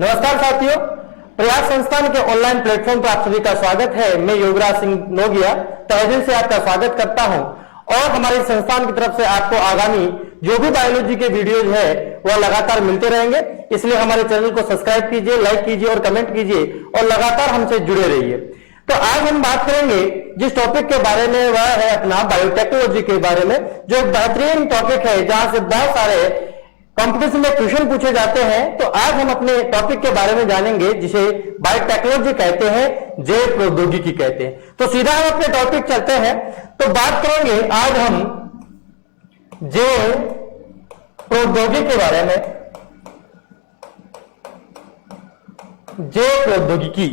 नमस्कार साथियों, प्रयास संस्थान के ऑनलाइन प्लेटफॉर्म पर आप सभी का स्वागत है। मैं योगराज सिंह नोगिया तहे दिल से आपका स्वागत करता हूं और हमारे संस्थान की तरफ से आपको आगामी जो भी बायोलॉजी के वीडियोज है वह लगातार मिलते रहेंगे। इसलिए हमारे चैनल को सब्सक्राइब कीजिए, लाइक कीजिए और कमेंट कीजिए और लगातार हमसे जुड़े रहिए। तो आज हम बात करेंगे जिस टॉपिक के बारे में, वह है अपना बायोटेक्नोलॉजी के बारे में, जो एक बेहतरीन टॉपिक है जहां से बहुत सारे कंपटीशन में क्वेश्चन पूछे जाते हैं। तो आज हम अपने टॉपिक के बारे में जानेंगे जिसे बायोटेक्नोलॉजी कहते हैं, जैव प्रौद्योगिकी कहते हैं। तो सीधा हम अपने टॉपिक चलते हैं। तो बात करेंगे आज हम जैव प्रौद्योगिकी के बारे में। जैव प्रौद्योगिकी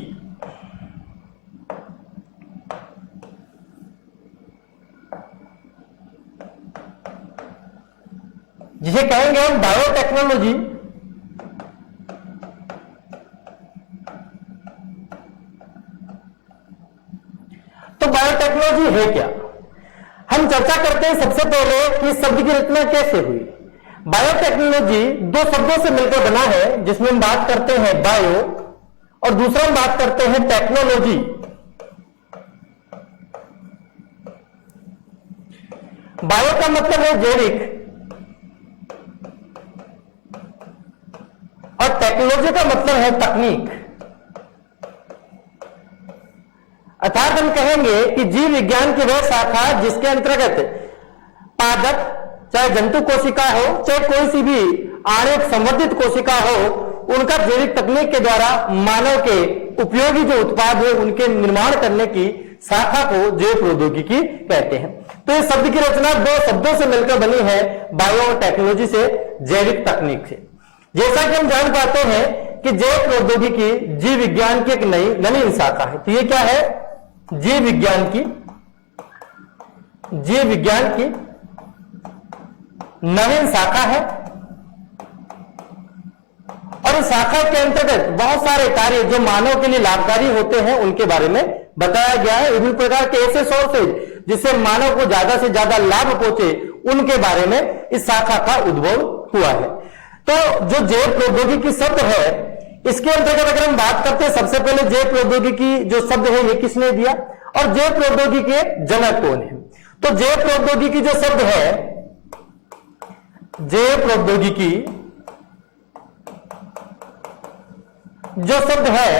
जिसे कहेंगे हम बायोटेक्नोलॉजी। तो बायोटेक्नोलॉजी है क्या, हम चर्चा करते हैं सबसे पहले कि इस शब्द की रचना कैसे हुई। बायोटेक्नोलॉजी दो शब्दों से मिलकर बना है, जिसमें हम बात करते हैं बायो और दूसरा हम बात करते हैं टेक्नोलॉजी। बायो का मतलब है जैविक और टेक्नोलॉजी का मतलब है तकनीक। अर्थात हम कहेंगे कि जीव विज्ञान की वह शाखा जिसके अंतर्गत पादप, चाहे जंतु कोशिका हो चाहे कोई सी भी आणविक संवर्धित कोशिका हो, उनका जैविक तकनीक के द्वारा मानव के उपयोगी जो उत्पाद है उनके निर्माण करने की शाखा को जैव प्रौद्योगिकी कहते हैं। तो इस शब्द की रचना दो शब्दों से मिलकर बनी है, बायो और टेक्नोलॉजी से, जैविक तकनीक से। जैसा कि हम जान पाते हैं कि जैव प्रौद्योगिकी जीव विज्ञान की एक नई नवीन शाखा है। तो ये क्या है? जीव विज्ञान की नवीन शाखा है और इस शाखा के अंतर्गत बहुत सारे कार्य जो मानव के लिए लाभकारी होते हैं उनके बारे में बताया गया है। विभिन्न प्रकार के ऐसे सोर्सेज जिससे मानव को ज्यादा से ज्यादा लाभ पहुंचे, उनके बारे में इस शाखा का उद्भव हुआ है। तो जो जैव प्रौद्योगिकी शब्द है, इसके अंतर्गत अगर हम बात करते हैं, सबसे पहले जैव प्रौद्योगिकी जो शब्द है ये किसने दिया और जैव प्रौद्योगिकी के जनक कौन है? तो जैव प्रौद्योगिकी जो शब्द है, जैव प्रौद्योगिकी जो शब्द है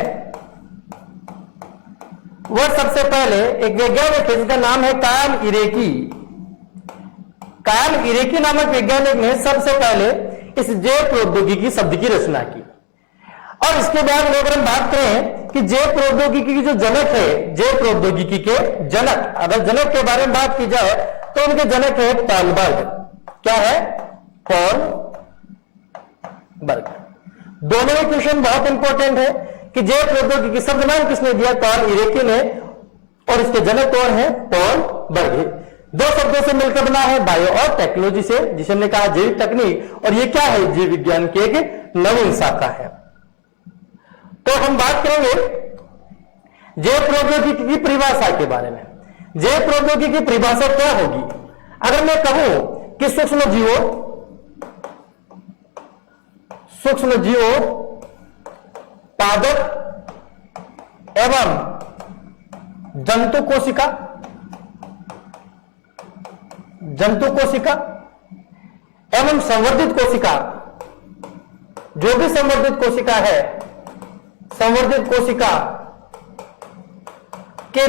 वह सबसे पहले एक वैज्ञानिक है जिसका नाम है कार्ल इरेकी। कार्ल इरेकी नामक वैज्ञानिक ने सबसे पहले इस जैव प्रौद्योगिकी शब्द की रचना की। और इसके बाद अगर हम बात करें कि जैव प्रौद्योगिकी की जो जनक है, जैव प्रौद्योगिकी के जनक, अगर जनक के बारे में बात की जाए तो उनके जनक है पॉल बर्ग। क्या है? पॉल बर्ग। दोनों ही क्वेश्चन बहुत इंपॉर्टेंट है कि जैव प्रौद्योगिकी शब्द नाम किसने दिया? कार्ल इरेकी ने। और इसके जनक कौन है? पॉल बर्ग। दो शब्दों से मिलकर बना है, बायो और टेक्नोलॉजी से, जिसे हमने कहा जैविक तकनीक। और ये क्या है? जीव विज्ञान की एक नवीन शाखा है। तो हम बात करेंगे जैव प्रौद्योगिकी की परिभाषा के बारे में। जैव प्रौद्योगिकी की परिभाषा क्या होगी? अगर मैं कहूं कि सूक्ष्म जीवों, पादप एवं जंतु कोशिका एवं संवर्धित कोशिका, जो भी संवर्धित कोशिका है, संवर्धित कोशिका के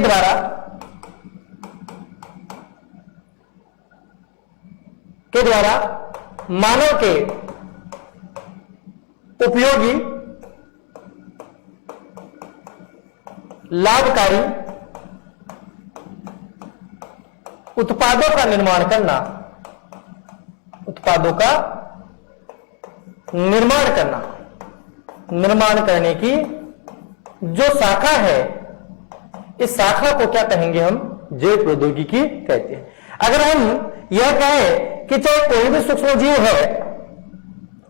द्वारा मानव के उपयोगी, लाभकारी उत्पादों का निर्माण करने की जो शाखा है, इस शाखा को क्या कहेंगे? हम जैव प्रौद्योगिकी कहते हैं। अगर हम यह कहें कि चाहे कोई भी सूक्ष्म जीव है,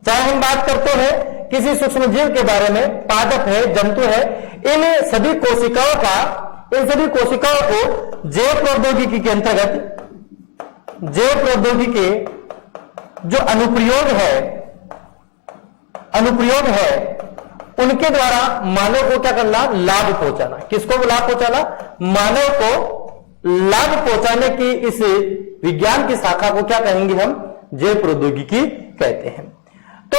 चाहे हम बात करते हैं किसी सूक्ष्म जीव के बारे में, पादप है, जंतु है, इन सभी कोशिकाओं को जैव प्रौद्योगिकी के अंतर्गत, जैव प्रौद्योगिकी के जो अनुप्रयोग है उनके द्वारा मानव को क्या करना, लाभ पहुंचाना। किसको लाभ पहुंचाना, मानव को लाभ पहुंचाने की इस विज्ञान की शाखा को क्या कहेंगे हम, जैव प्रौद्योगिकी कहते हैं। तो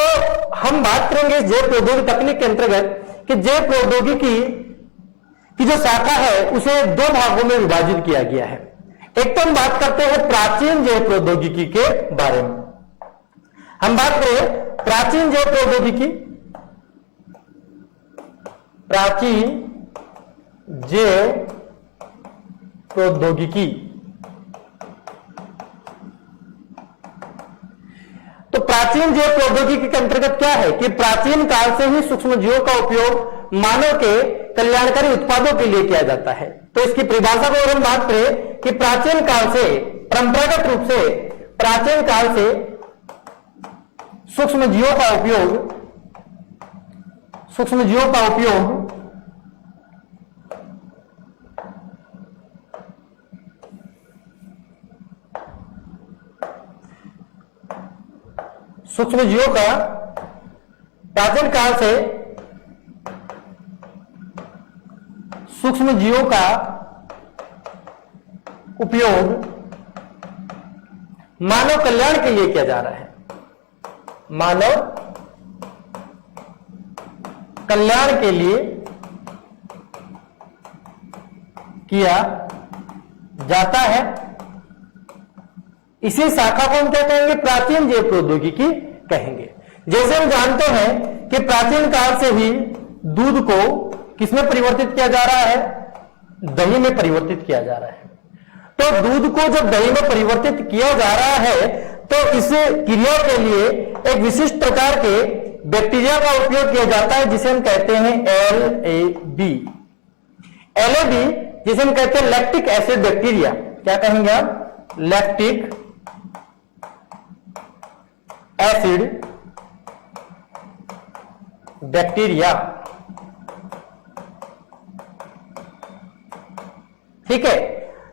हम बात करेंगे जैव प्रौद्योगिकी तकनीक के अंतर्गत कि जैव प्रौद्योगिकी की जो शाखा है उसे दो भागों में विभाजित किया गया है। एक तो हम बात करते हैं प्राचीन जैव प्रौद्योगिकी के बारे में। हम बात करें प्राचीन जैव प्रौद्योगिकी, प्राचीन जैव प्रौद्योगिकी। तो प्राचीन जैव प्रौद्योगिकी के अंतर्गत क्या है कि प्राचीन काल से ही सूक्ष्मजीवों का उपयोग मानव के कल्याणकारी उत्पादों के लिए किया जाता है। तो इसकी परिभाषा को अगर हम बात करें कि प्राचीन काल से, परंपरागत रूप से प्राचीन काल से सूक्ष्मजीवों का उपयोग, सूक्ष्मजीवों का उपयोग सूक्ष्मजीवों का प्राचीन काल से सूक्ष्मजीवों का उपयोग मानव कल्याण के लिए किया जा रहा है, मानव कल्याण के लिए किया जाता है। इसी शाखा को हम क्या कहेंगे, प्राचीन जैव प्रौद्योगिकी कहेंगे। जैसे हम जानते हैं कि प्राचीन काल से ही दूध को किसमें परिवर्तित किया जा रहा है, दही में परिवर्तित किया जा रहा है। तो दूध को जब दही में परिवर्तित किया जा रहा है तो इस क्रिया के लिए एक विशिष्ट प्रकार के बैक्टीरिया का उपयोग किया जाता है जिसे हम कहते हैं LAB। LAB जिसे हम कहते हैं लैक्टिक एसिड बैक्टीरिया। क्या कहेंगे आप, लैक्टिक एसिड बैक्टीरिया। ठीक है।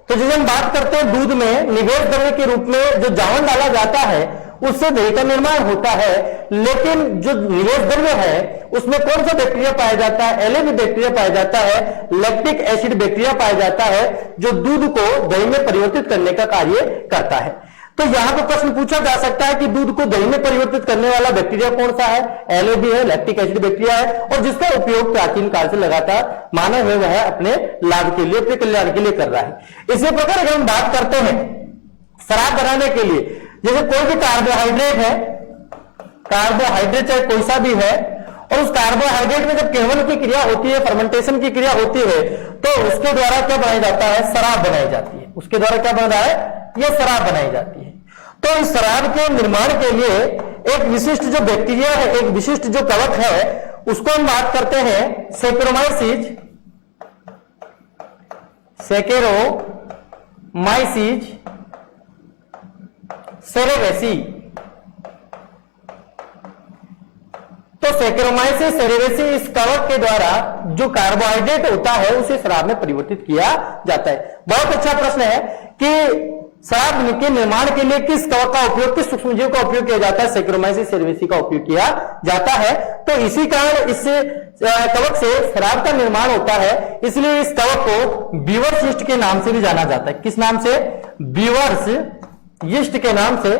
तो जैसे हम बात करते हैं दूध में निवेश द्रव्य के रूप में जो जावन डाला जाता है उससे दही का निर्माण होता है, लेकिन जो निवेश द्रव्य है उसमें कौन सा बैक्टीरिया पाया जाता है, LAB बैक्टीरिया पाया जाता है, लैक्टिक एसिड बैक्टीरिया पाया जाता है जो दूध को दही में परिवर्तित करने का कार्य करता है। तो यहां पर प्रश्न पूछा जा सकता है कि दूध को दही में परिवर्तित करने वाला बैक्टीरिया कौन सा है, LAB है, लैक्टिक एसिड बैक्टीरिया है, और जिसका उपयोग प्राचीन काल से लगातार मानव है वह अपने लाभ के लिए, अपने कल्याण के लिए कर रहा है। इसी प्रकार अगर हम बात करते हैं शराब बनाने के लिए, जैसे कोई भी कार्बोहाइड्रेट है, कार्बोहाइड्रेट चाहे कोई सा भी है, और उस कार्बोहाइड्रेट में जब किण्वन की क्रिया होती है, फर्मेंटेशन की क्रिया होती है, तो उसके द्वारा क्या बनाया जाता है, शराब बनाई जाती है। उसके द्वारा क्या बन रहा है, यह शराब बनाई जाती है। तो इस शराब के निर्माण के लिए एक विशिष्ट जो बैक्टीरिया है, एक विशिष्ट जो कवक है, उसको हम बात करते हैं सैकेरोमाइसीज, सैकेरोमाइसीज सेरेवेसी। तो सैकेरोमाइसीज सेरेवेसी इस कवक के द्वारा जो कार्बोहाइड्रेट होता है उसे शराब में परिवर्तित किया जाता है। बहुत अच्छा प्रश्न है कि शराब के निर्माण के लिए किस कवक का उपयोग, किस सूक्ष्मजीव का उपयोग किया जाता है, सैकेरोमाइसीज सेरेवेसी का उपयोग किया जाता है। तो इसी कारण इस कवक से शराब का निर्माण होता है, इसलिए इस कवक को बीवर्स यीस्ट के नाम से भी जाना जाता है। किस नाम से, बीवर्स यीस्ट के नाम से,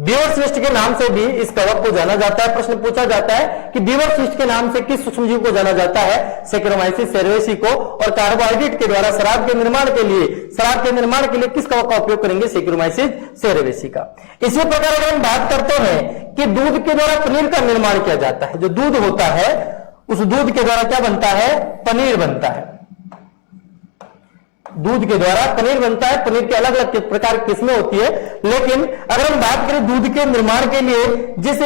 बीवर्स यीस्ट के नाम से भी इस कवक को जाना जाता है। प्रश्न पूछा जाता है कि बीवर्स यीस्ट के नाम से किस सूक्ष्मजीव को जाना जाता है, सैकेरोमाइसीज सेरेवेसी को। और कार्बोहाइड्रेट के द्वारा शराब के निर्माण के लिए, शराब के निर्माण के लिए किस कवक का उपयोग करेंगे, सैकेरोमाइसीज सेरेवेसी का। इसी प्रकार अगर हम बात करते हैं कि दूध के द्वारा पनीर का निर्माण किया जाता है, जो दूध होता है उस दूध के द्वारा क्या बनता है, पनीर बनता है। दूध के द्वारा पनीर बनता है। पनीर के अलग अलग प्रकार की किस्में होती है, लेकिन अगर हम बात करें दूध के निर्माण के लिए जिस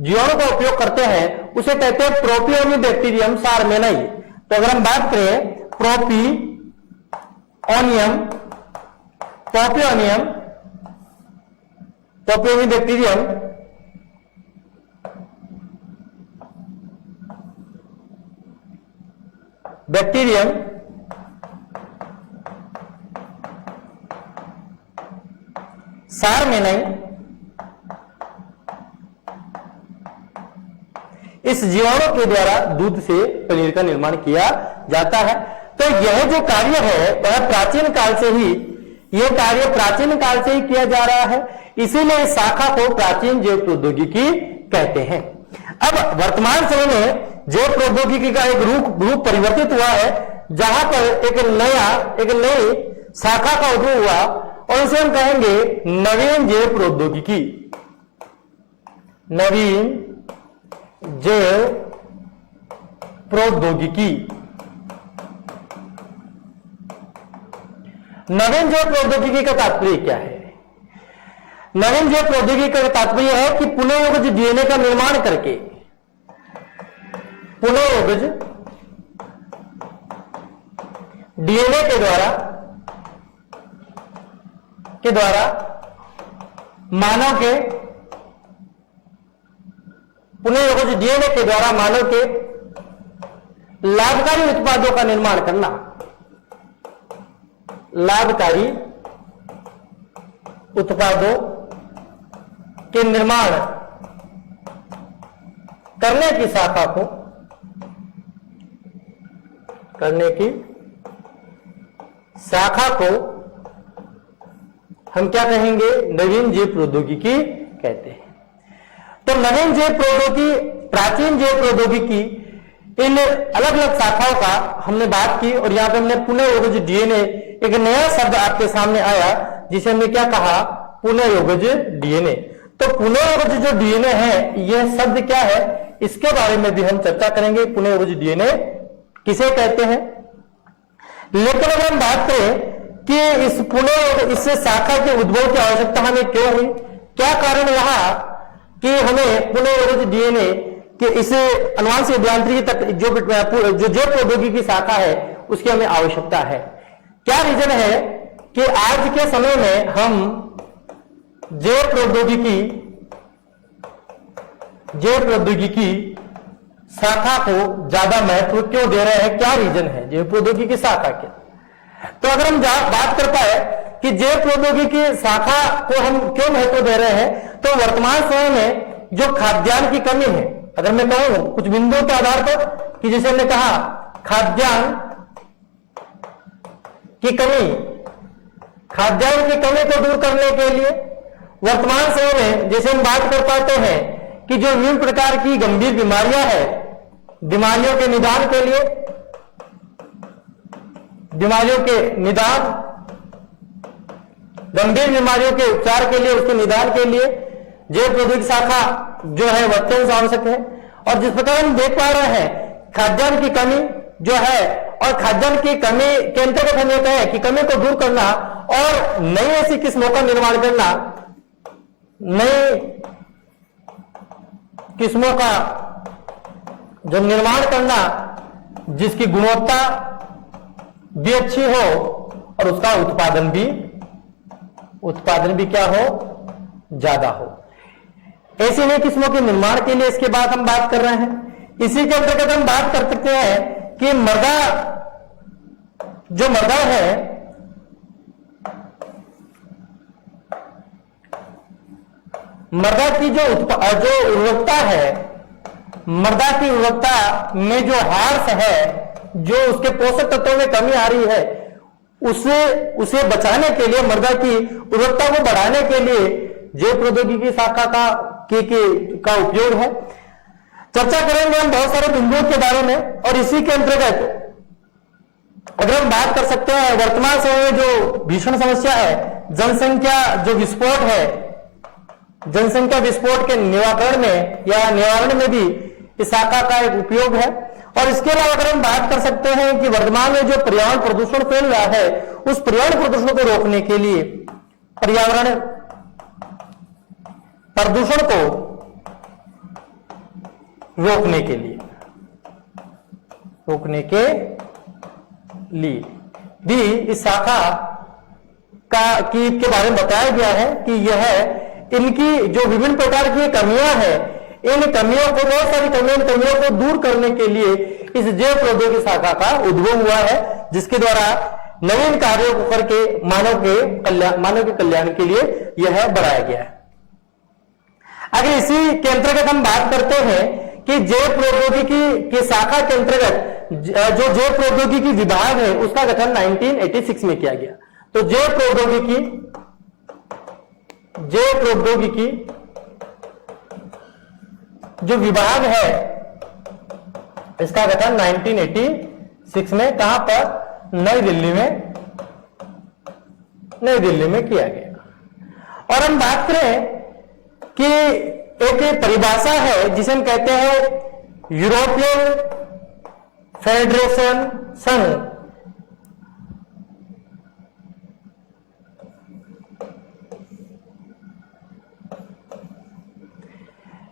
जीवाणु का उपयोग करते हैं उसे कहते हैं प्रोपियोनियम सारमेनाई। तो अगर हम बात करें प्रोपियोनियम बैक्टीरियम सारमेनाई, इस जीवाणु के द्वारा दूध से पनीर का निर्माण किया जाता है। तो यह जो कार्य है वह प्राचीन काल से ही, यह कार्य प्राचीन काल से ही किया जा रहा है, इसीलिए इस शाखा को प्राचीन जैव प्रौद्योगिकी कहते हैं। अब वर्तमान समय में जैव प्रौद्योगिकी का एक रूप परिवर्तित हुआ है, जहां पर एक नई शाखा का उद्भव हुआ और उसे हम कहेंगे नवीन जैव प्रौद्योगिकी। नवीन जैव प्रौद्योगिकी। नवीन जैव प्रौद्योगिकी का तात्पर्य क्या है? नवीन जैव प्रौद्योगिकी का तात्पर्य है कि पुनःयोगज डीएनए का निर्माण करके, पुनःयोगज डीएनए के द्वारा मानव के, पुनःयोगज डीएनए के द्वारा मानव के लाभकारी उत्पादों का निर्माण करना, लाभकारी उत्पादों के निर्माण करने की शाखा को, हम क्या कहेंगे? नवीन जैव प्रौद्योगिकी कहते हैं। तो नवीन जैव प्रौद्योगिकी, प्राचीन जैव प्रौद्योगिकी, इन अलग अलग शाखाओं का हमने बात की और यहां पे हमने पुनःयोगज डीएनए, एक नया शब्द आपके सामने आया जिसे हमने क्या कहा? पुनःयोगज डीएनए। तो पुनःयोगज जो डीएनए है, यह शब्द क्या है, इसके बारे में भी हम चर्चा करेंगे। पुनःयोगज डीएनए किसे कहते हैं? लेकिन अगर हम बात करें कि इस शाखा के उद्भव की आवश्यकता हमें क्यों हुई, क्या कारण रहा कि हमें पुनःयोगज डीएनए कि इस अनुवांशिक अभियांत्रिकी तक जो जैव प्रौद्योगिकी की शाखा है उसकी हमें आवश्यकता है? क्या रीजन है कि आज के समय में हम जैव प्रौद्योगिकी शाखा को ज्यादा महत्व क्यों दे रहे हैं? क्या रीजन है जैव प्रौद्योगिकी शाखा के? तो अगर हम बात कर पाए कि जैव प्रौद्योगिकी शाखा को हम क्यों महत्व दे रहे हैं, तो वर्तमान समय में जो खाद्यान्न की कमी है, अगर मैं कहूं कुछ बिंदुओं के आधार पर कि जैसे हमने कहा खाद्यान्न की कमी को दूर करने के लिए वर्तमान समय में जैसे हम बात कर पाते हैं कि जो विभिन्न प्रकार की गंभीर बीमारियां हैं, बीमारियों के निदान के लिए, गंभीर बीमारियों के उपचार के लिए, उसके निदान के लिए जैव प्रौद्योगिकी शाखा जो है वह अत्यंत आवश्यक है। और जिस प्रकार हम देख पा रहे हैं खाद्यान्न की कमी जो है, और खाद्यान्न की कमी के अंतर्गत हम ये कहें कि कमी को दूर करना और नई ऐसी किस्मों का निर्माण करना, नई किस्मों का जो निर्माण करना जिसकी गुणवत्ता भी अच्छी हो और उसका उत्पादन भी क्या हो? ज्यादा हो। ऐसी नई किस्मों के निर्माण के लिए इसके बाद हम बात कर रहे हैं। इसी के अंतर्गत हम बात कर सकते हैं कि मृदा है, मृदा की जो उर्वरकता है, मृदा की उर्वरकता में जो ह्रास है, जो उसके पोषक तत्वों में कमी आ रही है, उसे बचाने के लिए, मृदा की उर्वरकता को बढ़ाने के लिए जैव प्रौद्योगिकी शाखा का उपयोग है। चर्चा करेंगे हम बहुत सारे बिंदुओं के बारे में। और इसी के अंतर्गत अगर हम बात कर सकते हैं वर्तमान समय में जो भीषण समस्या है, जनसंख्या जो विस्फोट है, जनसंख्या विस्फोट के निवारण में भी इस शाखा का एक उपयोग है। और इसके अलावा अगर हम बात कर सकते हैं कि वर्तमान में जो पर्यावरण प्रदूषण फैल रहा है, उस पर्यावरण प्रदूषण को रोकने के लिए, पर्यावरण प्रदूषण को रोकने के लिए भी इस शाखा के बारे में बताया गया है कि यह इनकी जो विभिन्न प्रकार की कमियां हैं, इन कमियों को, बहुत सारी कमियों को दूर करने के लिए इस जैव प्रौद्योगिकी शाखा का उद्भव हुआ है, जिसके द्वारा नवीन कार्यों को करके मानव के कल्याण के लिए यह बढ़ाया गया है। अगर इसी के अंतर्गत हम बात करते हैं कि जैव प्रौद्योगिकी की शाखा के अंतर्गत जो जैव प्रौद्योगिकी विभाग है उसका गठन 1986 में किया गया। तो जैव प्रौद्योगिकी जो विभाग है इसका गठन 1986 में कहां पर? नई दिल्ली में किया गया। और हम बात करें कि एक परिभाषा है जिसे हम कहते हैं यूरोपियन फेडरेशन संघ।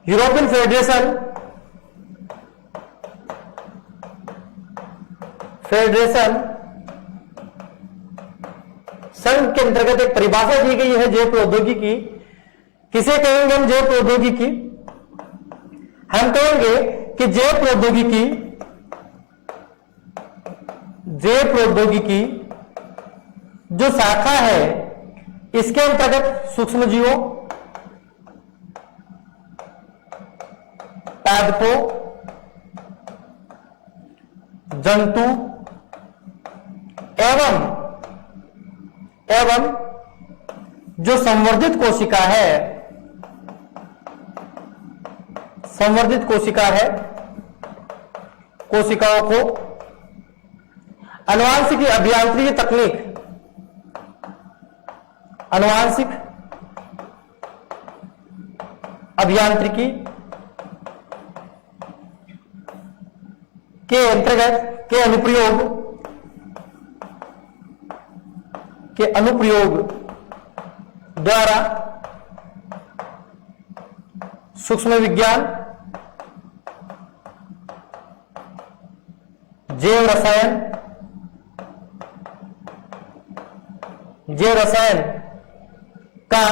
यूरोपियन फेडरेशन संघ के अंतर्गत एक परिभाषा दी गई है जैव प्रौद्योगिकी। किसे कहेंगे हम जैव प्रौद्योगिकी? हम कहेंगे कि जैव प्रौद्योगिकी जो शाखा है इसके अंतर्गत सूक्ष्मजीवों, पादपों, जंतु एवं जो संवर्धित कोशिका है, कोशिकाओं को आनुवांशिक अभियांत्रिकी के अंतर्गत के अनुप्रयोग द्वारा सूक्ष्म विज्ञान, जैव रसायन का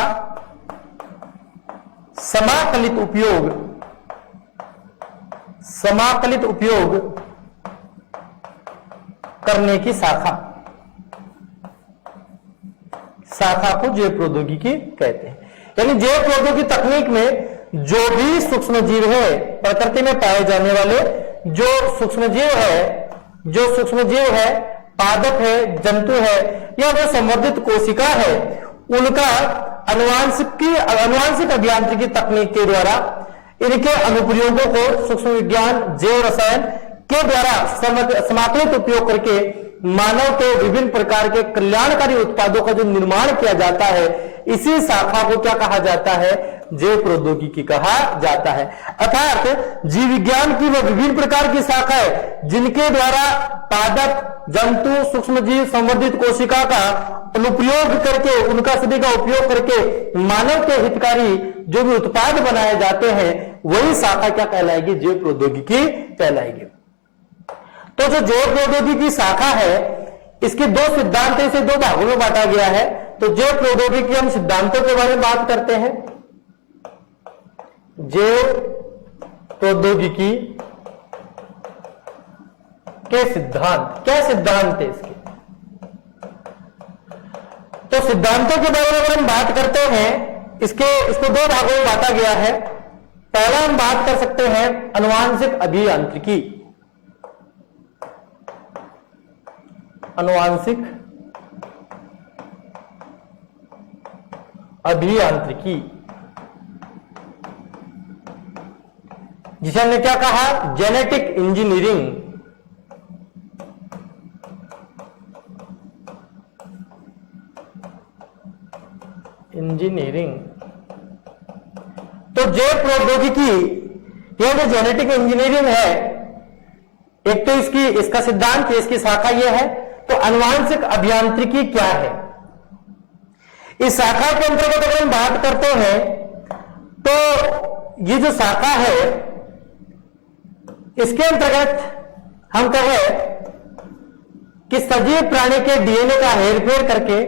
समाकलित उपयोग करने की शाखा को जैव प्रौद्योगिकी कहते हैं। यानी जैव प्रौद्योगिकी तकनीक में जो भी सूक्ष्म जीव है, प्रकृति में पाए जाने वाले जो सूक्ष्म जीव है, पादप है, जंतु है या वो संवर्धित कोशिका है, उनका आनुवांशिक अभियांत्रिकी तकनीक के द्वारा इनके अनुप्रयोगों को सूक्ष्म विज्ञान, जैव रसायन के द्वारा समाकलित उपयोग करके मानव के विभिन्न प्रकार के कल्याणकारी उत्पादों का जो निर्माण किया जाता है, इसी शाखा को क्या कहा जाता है? जैव प्रौद्योगिकी कहा जाता है। अर्थात जीव विज्ञान की वह विभिन्न प्रकार की शाखा है जिनके द्वारा पादप, जंतु, सूक्ष्मजीव, संवर्धित कोशिका का अनुप्रयोग करके, उनका सभी का उपयोग करके मानव के हितकारी जो भी उत्पाद बनाए जाते हैं, वही शाखा क्या कहलाएगी? जैव प्रौद्योगिकी कहलाएगी। तो जो जैव प्रौद्योगिकी शाखा है इसके दो सिद्धांत, इसे दो भागों में बांटा गया है। तो जैव प्रौद्योगिकी हम सिद्धांतों के बारे में बात करते हैं। जैव प्रौद्योगिकी के सिद्धांत, क्या सिद्धांत है इसके? तो सिद्धांतों के बारे में अगर हम बात करते हैं, इसको दो भागों में बांटा गया है। पहला हम बात कर सकते हैं आनुवांशिक अभियांत्रिकी। जिसे हमने क्या कहा? Genetic engineering. तो जैव प्रौद्योगिकी ये जो जेनेटिक इंजीनियरिंग है, एक तो इसका सिद्धांत, इसकी शाखा यह है। तो आनुवांशिक अभियांत्रिकी क्या है? इस शाखा के अंतर्गत अगर हम बात करते हैं तो ये जो शाखा है इसके अंतर्गत हम कहें कि सजीव प्राणी के डीएनए का हेरफेर करके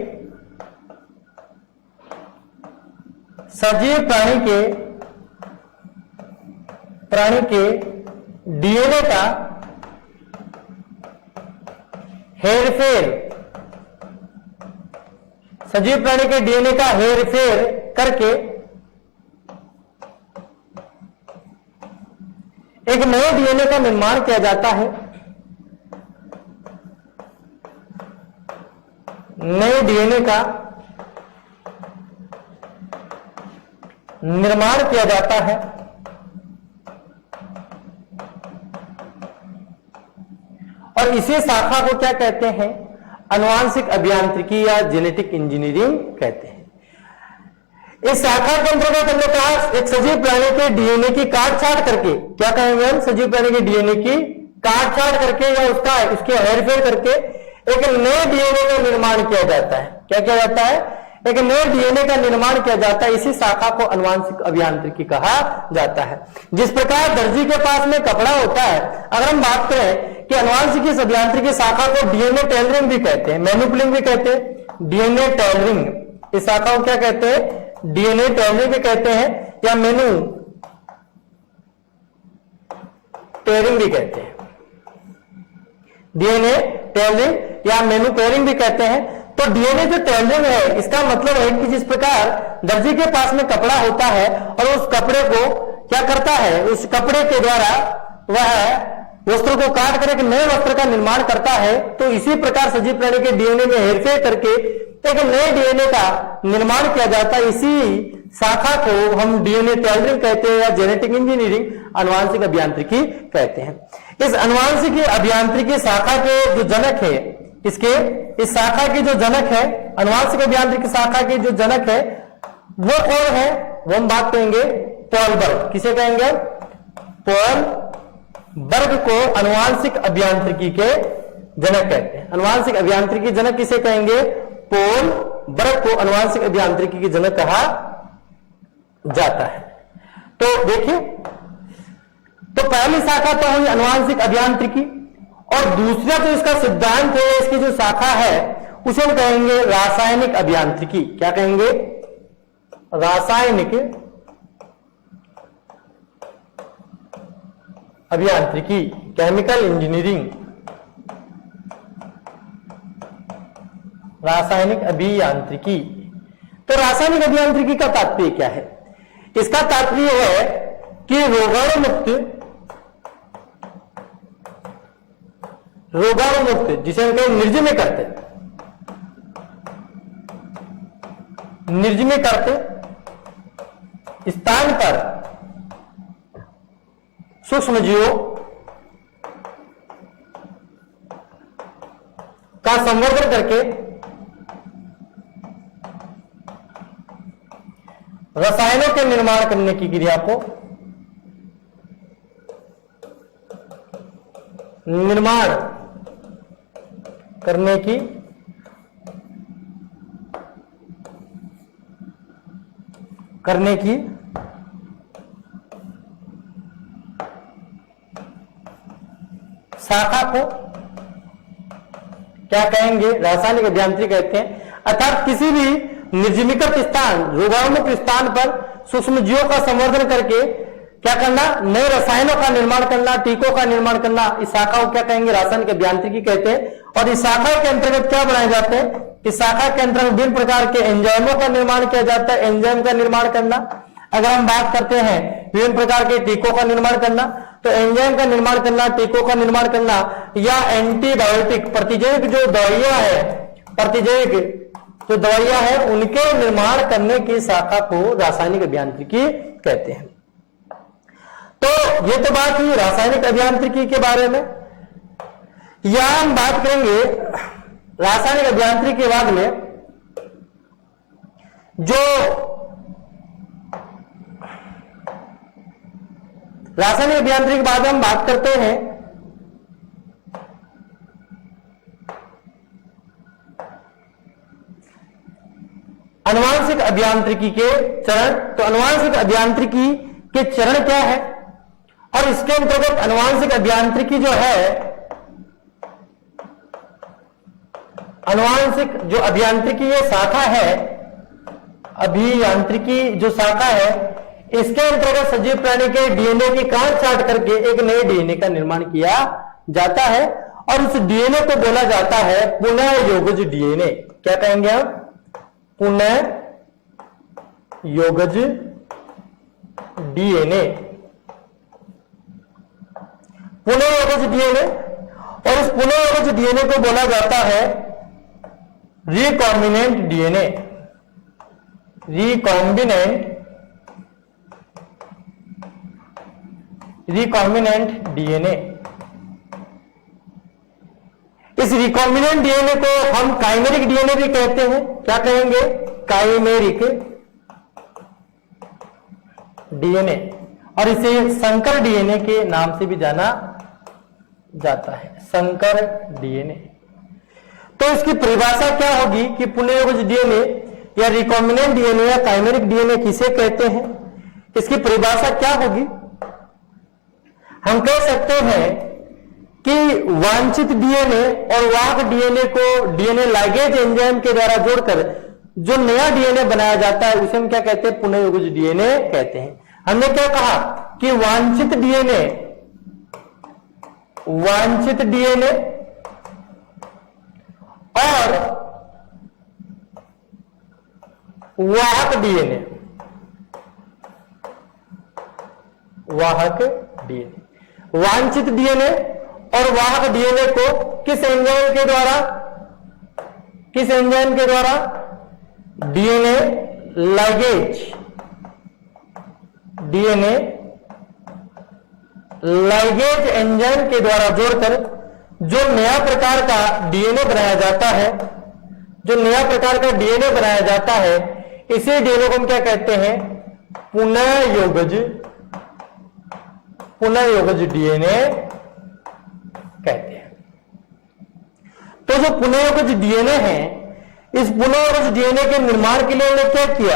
सजीव प्राणी के डीएनए का सजीव प्राणी के डीएनए का हेरफेर करके एक नए डीएनए का निर्माण किया जाता है, नए डीएनए का निर्माण किया जाता है और इसी शाखा को क्या कहते हैं? आनुवांशिक अभियांत्रिकी या जेनेटिक इंजीनियरिंग कहते हैं। इस शाखा के अंतर्गत हम लोग कहा एक सजीव प्राणी के डीएनए की काट छाट करके, क्या कहेंगे हम? सजीव प्राणी के डीएनए की काट छाट करके या उसके हेरफेर करके एक नए डीएनए का निर्माण किया जाता है। क्या किया जाता है? एक नए डीएनए का निर्माण किया जाता है। इसी शाखा को आनुवांशिक अभियांत्रिकी कहा जाता है। जिस प्रकार दर्जी के पास में कपड़ा होता है, अगर हम बात करें कि आनुवांशिक अभियांत्रिकी शाखा को डीएनए टेलरिंग भी कहते हैं, मैनिपुलिंग भी कहते हैं। डीएनए टेलरिंग इस शाखा को क्या कहते हैं? डीएनए टेलरिंग भी कहते हैं या मेनू टेयरिंग भी कहते हैं। डीएनए टेलरिंग या मेनू टेयरिंग भी कहते हैं। तो डीएनए जो टेलरिंग है, इसका मतलब है कि जिस प्रकार दर्जी के पास में कपड़ा होता है और उस कपड़े को क्या करता है, उस कपड़े के द्वारा वह वस्त्र को काट कर एक नए वस्त्र का निर्माण करता है, तो इसी प्रकार सजीव प्राणी के डीएनए में हेरफेर करके एक नए डीएनए का निर्माण किया जाता है। इसी शाखा को हम डीएनए टेलरिंग कहते हैं या जेनेटिक इंजीनियरिंग आनुवांशिक अभियांत्रिकी कहते हैं। इस आनुवांशिक अभियांत्रिकी शाखा के जो जनक है, इस शाखा की जो जनक है, आनुवांशिक अभियांत्रिकी शाखा की जो जनक है वो कौन है? वो हम बात करेंगे पॉल बर्ग। किसे कहेंगे? पॉल बर्ग को आनुवांशिक अभियांत्रिकी के जनक कहते हैं। आनुवांशिक अभियांत्रिकी जनक किसे कहेंगे? पॉल बर्ग को आनुवांशिक अभियांत्रिकी के जनक कहा जाता है। तो देखिए, तो पहली शाखा तो हुई आनुवांशिक अभियांत्रिकी और दूसरा जो इसका सिद्धांत है, इसकी जो शाखा है उसे हम कहेंगे रासायनिक अभियांत्रिकी। क्या कहेंगे? रासायनिक अभियांत्रिकी, केमिकल इंजीनियरिंग। रासायनिक अभियांत्रिकी। तो रासायनिक अभियांत्रिकी का तात्पर्य क्या है? इसका तात्पर्य है कि रोगाणु मुक्त जिसे हम कहें निर्जमीय करते स्थान पर सूक्ष्मजीवों का संवर्धन करके रसायनों के निर्माण करने की क्रिया को निर्माण करने की शाखा को क्या कहेंगे? रासायनिक अभियांत्रिकी कहते हैं। अर्थात किसी भी निर्जमीकृत स्थान, रोगाणुमुक्त स्थान पर सूक्ष्मजीवों का संवर्धन करके क्या करना? नए रसायनों का निर्माण करना, टीकों का निर्माण करना। इस शाखा को क्या कहेंगे? रासायनिक अभियांत्रिकी कहते हैं। और इस शाखा के अंतर्गत क्या बनाए जाते हैं? इस शाखा के अंतर्गत विभिन्न प्रकार के एंजाइमों का निर्माण किया जाता है। एंजाइम का निर्माण करना, अगर हम बात करते हैं विभिन्न प्रकार के टीकों का निर्माण करना, तो एंजाइम का निर्माण करना, टीकों का निर्माण करना या एंटीबायोटिक प्रतिजैविक जो दवाइयां हैं उनके निर्माण करने की शाखा को रासायनिक अभियांत्रिकी कहते हैं। तो ये तो बात हुई रासायनिक अभियांत्रिकी के बारे में। यहां हम बात करेंगे रासायनिक अभियांत्रिकी के बाद में जो रासायनिक अभियांत्रिकी के बाद में हम बात करते हैं आनुवांशिक अभियांत्रिकी के चरण। तो आनुवांशिक अभियांत्रिकी के चरण क्या है और इसके अंतर्गत आनुवांशिक अभियांत्रिकी जो है, आनुवांशिक जो अभियांत्रिकी ये शाखा है, अभियांत्रिकी जो शाखा है, इसके अंतर्गत सजीव प्राणी के डीएनए की काट छाट करके एक नए डीएनए का निर्माण किया जाता है और उस डीएनए को बोला जाता है पुनः योगज डीएनए। क्या कहेंगे हम? पुनः योगज डीएनए। पुनःयोगज डीएनए, और इस पुनःयोगज डीएनए को बोला जाता है रिकॉम्बिनेंट डीएनए। Recombinant DNA. इस रिकॉम्बिनेंट डीएनए को हम काइमेरिक डीएनए भी कहते हैं। क्या कहेंगे? काइमेरिक डीएनए, और इसे संकर डीएनए के नाम से भी जाना जाता है, संकर डीएनए। तो इसकी परिभाषा क्या होगी कि पुनःयोगज डीएनए या रिकॉम्बिनेंट डीएनए या काइमेरिक डीएनए किसे कहते हैं? इसकी परिभाषा क्या होगी? हम कह सकते हैं कि वांछित डीएनए और वाहक डीएनए को डीएनए लाइगेज एंजाइम के द्वारा जोड़कर जो नया डीएनए बनाया जाता है उसे हम क्या कहते हैं? पुनःयोगज डीएनए कहते हैं। हमने क्या कहा कि वांछित डीएनए और वाहक डीएनए वांछित डीएनए और वाहक डीएनए को किस एंजाइम के द्वारा डीएनए लाइगेज एंजाइम के द्वारा जोड़कर जो नया प्रकार का डीएनए बनाया जाता है, इसी डीएनए को हम क्या कहते हैं? पुनःयोगज डीएनए कहते हैं। तो जो पुनःयोगज डीएनए है, इस पुनःयोगज डीएनए के निर्माण के लिए हमने क्या किया?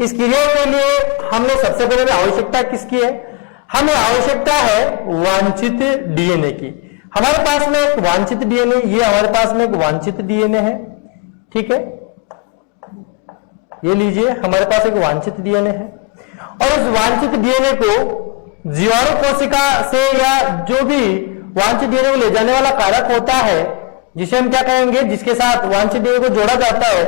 इस क्रिया के लिए हमने सबसे पहले आवश्यकता किसकी है? हमें आवश्यकता है वांछित डीएनए की। हमारे पास में एक वांछित डीएनए, ये हमारे पास में एक वांछित डीएनए है, ठीक है, ये लीजिए, हमारे पास एक वांछित डीएनए है, और उस वांछित डीएनए को जीवाणु कोशिका से या जो भी वांछित डीएनए को ले जाने वाला कारक होता है, जिसे हम क्या कहेंगे, जिसके साथ वांछित डीएनए को जोड़ा जाता है,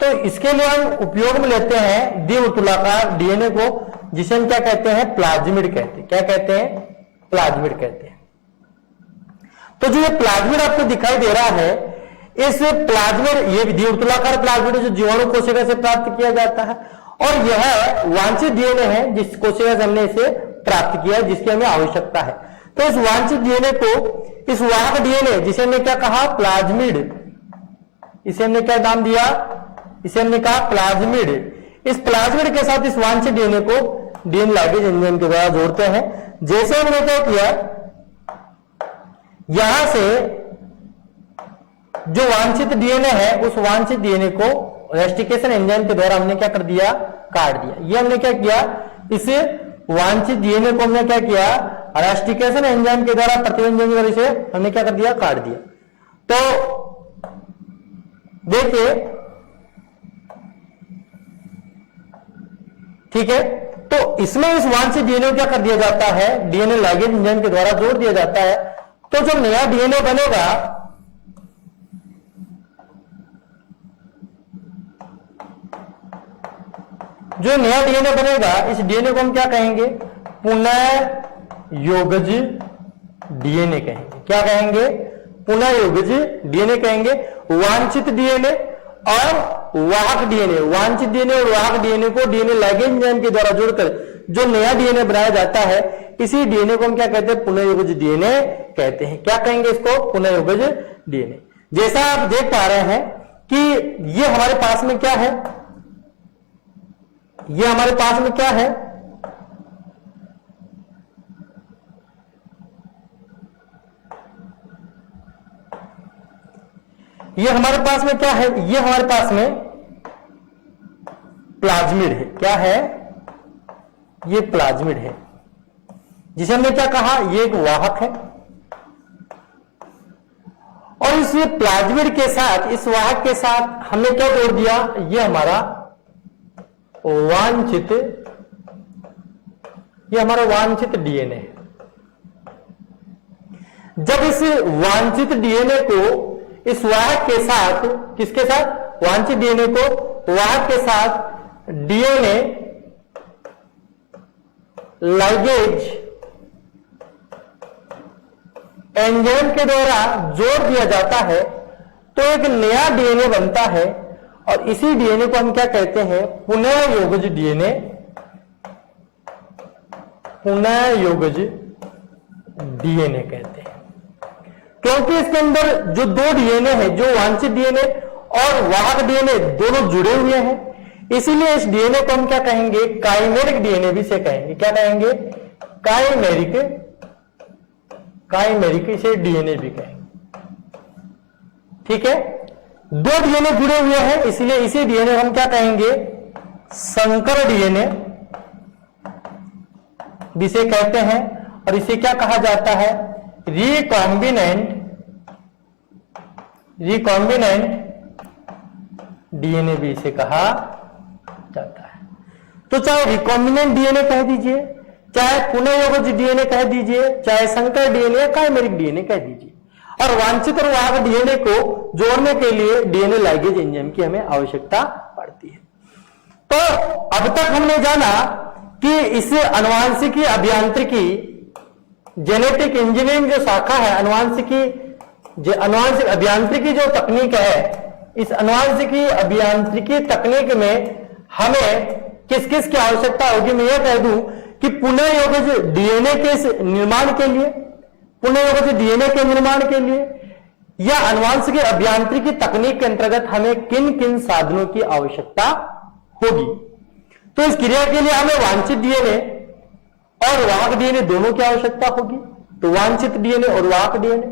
तो इसके लिए हम उपयोग में लेते हैं द्विवर्तुलाकार डीएनए को, जिसे हम क्या कहते हैं? प्लाज्मिड कहते हैं। क्या कहते हैं? प्लाज्मिड कहते हैं। तो जो ये प्लाज्मिड आपको दिखाई दे रहा है, इस प्लाज्मिड, ये द्विवर्तुलाकार प्लाज्मिड जो जीवाणु कोशिका से प्राप्त किया जाता है, और यह वांछित डीएनए है जिस कोशिका से हमने इसे प्राप्त किया है, जिसकी हमें आवश्यकता है। तो इस वांछित डीएनए को, इस वाहक डीएनए, जिसे हमने क्या कहा? प्लाज्मिड, इसे हमने क्या नाम दिया? इसे हमने कहा प्लाज्मिड। इस प्लाज्मिड के साथ इस वांछित डीएनए को डीएनए लाइगेज एंजाइम के द्वारा जोड़ते हैं। जैसे हमने क्या किया, यहां से जो वांछित डीएनए है, उस वांछित डीएनए को रेस्टिकेशन एंजाइम के द्वारा हमने क्या कर दिया? काट दिया। ये हमने क्या किया? इसे वांछित डीएनए को हमने क्या किया? रेस्टिकेशन एंजाइम के द्वारा, प्रतिबंध एंजाइम से हमने क्या कर दिया? काट दिया। तो देखिए, ठीक है, तो इसमें इस वांछित डीएनए को क्या कर दिया जाता है? डीएनए लाइगेज एंजाइम के द्वारा जोड़ दिया जाता है। तो जो नया डीएनए बनेगा, इस डीएनए को हम क्या कहेंगे? पुनःयोगज डीएनए कहेंगे। क्या कहेंगे? पुनःयोगज डीएनए कहेंगे। वांछित डीएनए और वाहक डीएनए, वांछित डीएनए और वाहक डीएनए को डीएनए लाइगेज एंजाइम के द्वारा जोड़कर जो नया डीएनए बनाया जाता है, इसी डीएनए को हम क्या कहते हैं? पुनःयोगज डीएनए कहते हैं। क्या कहेंगे इसको? पुनःयोगज डीएनए। जैसा आप देख पा रहे हैं कि ये हमारे पास में क्या है? ये हमारे पास में क्या है? ये हमारे पास में क्या है? ये हमारे पास में प्लाज्मिड है। क्या है? ये प्लाज्मिड है, जिसे हमने क्या कहा? ये एक वाहक है, और इस प्लाज्मिड के साथ, इस वाहक के साथ हमने क्या जोड़ दिया? ये हमारा वांछित, ये हमारा वांछित डीएनए है। जब इस वांछित डीएनए को इस वाहक के साथ, किसके साथ? वांछित डीएनए को वाहक के साथ डीएनए एंजाइम के द्वारा जोड़ दिया जाता है तो एक नया डीएनए बनता है और इसी डीएनए को हम क्या कहते हैं? पुनः योगज डीएनए, पुनः योगज डीएनए कहते हैं। क्योंकि इसके अंदर जो दो डीएनए है, जो वांछित डीएनए और वाहक डीएनए दोनों जुड़े हुए हैं, इसीलिए इस डीएनए को हम क्या कहेंगे? काइमेरिक डीएनए भी से कहेंगे। क्या कहेंगे? काइमेरिक, काइमेरिक इसे डीएनए भी कहेंगे। ठीक है, दो डीएनए जुड़े हुए हैं, इसलिए इसी डीएनए हम क्या कहेंगे? संकर डीएनए भी से कहते हैं। और इसे क्या कहा जाता है? रिकॉम्बिनेंट, रिकॉम्बिनेंट डीएनए भी इसे कहा जाता है। तो चाहे रिकॉम्बिनेंट डीएनए कह दीजिए, चाहे पुनः योगज डीएनए कह दीजिए, चाहे संकर डीएनए या काइमेरिक डीएनए कह दीजिए, और वांछित और वाहक डीएनए को जोड़ने के लिए डीएनए लाइगेज एंजाइम की हमें आवश्यकता पड़ती है। तो अब तक हमने जाना कि इस अनुवांशिकी अभियांत्रिकी, जेनेटिक इंजीनियरिंग जो शाखा है, अनुवांशिक अभियांत्रिकी जो तकनीक है, इस अनुवांशिकी अभियांत्रिकी तकनीक में हमें किस किस की आवश्यकता होगी। मैं यह कह दूं कि पुनः योगज डीएनए के निर्माण के लिए, पुनः योगज डीएनए के निर्माण के लिए या अनुवांशिकी अभियांत्रिकी तकनीक के अंतर्गत हमें किन किन साधनों की आवश्यकता होगी। तो इस क्रिया के लिए हमें वांछित डीएनए और वाहक डीएनए दोनों की आवश्यकता होगी। तो वांछित डीएनए और वाहक डीएनए,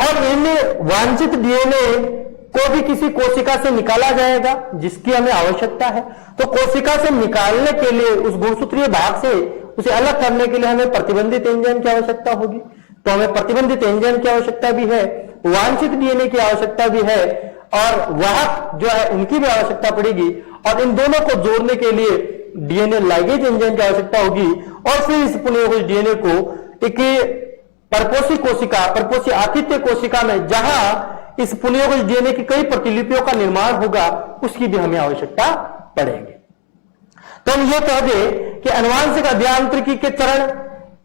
और इन वांछित डीएनए को भी किसी कोशिका से निकाला जाएगा जिसकी हमें आवश्यकता है। तो कोशिका से निकालने के लिए, उस गुणसूत्रीय भाग से उसे अलग करने के लिए हमें प्रतिबंधित एंजाइम की आवश्यकता होगी। तो हमें प्रतिबंधित एंजाइम की आवश्यकता भी है, वांछित डीएनए की आवश्यकता भी है, और वाहक जो है उनकी भी आवश्यकता पड़ेगी। और इन दोनों को जोड़ने के लिए डीएनए लाइगेज एंजाइम की आवश्यकता होगी। और फिर इस पुनः योगज डीएनए को एक परपोषी कोशिका, परपोषी आतिथ्य कोशिका में जहां इस पुनः योगज डीएनए की कई प्रतिलिपियों का निर्माण होगा, उसकी भी हमें आवश्यकता पड़ेगी। तो हम ये कह दें कि अनुवांशिक अभियांत्रिकी के चरण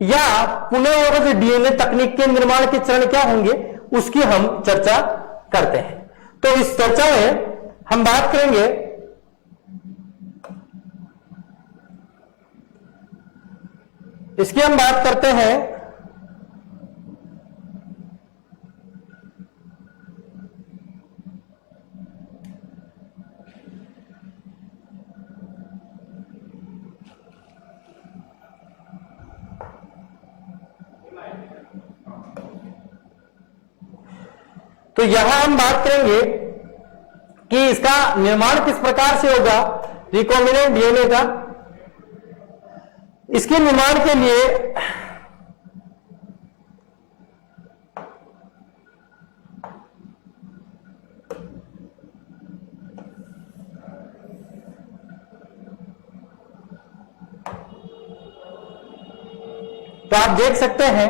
या पुनः योगज डीएनए तकनीक के निर्माण के चरण क्या होंगे, उसकी हम चर्चा करते हैं। तो इस चर्चा में हम बात करेंगे इसकी हम बात करते हैं तो यहां हम बात करेंगे कि इसका निर्माण किस प्रकार से होगा, रिकॉम्बिनेंट डीएनए का। इसके निर्माण के लिए तो आप देख सकते हैं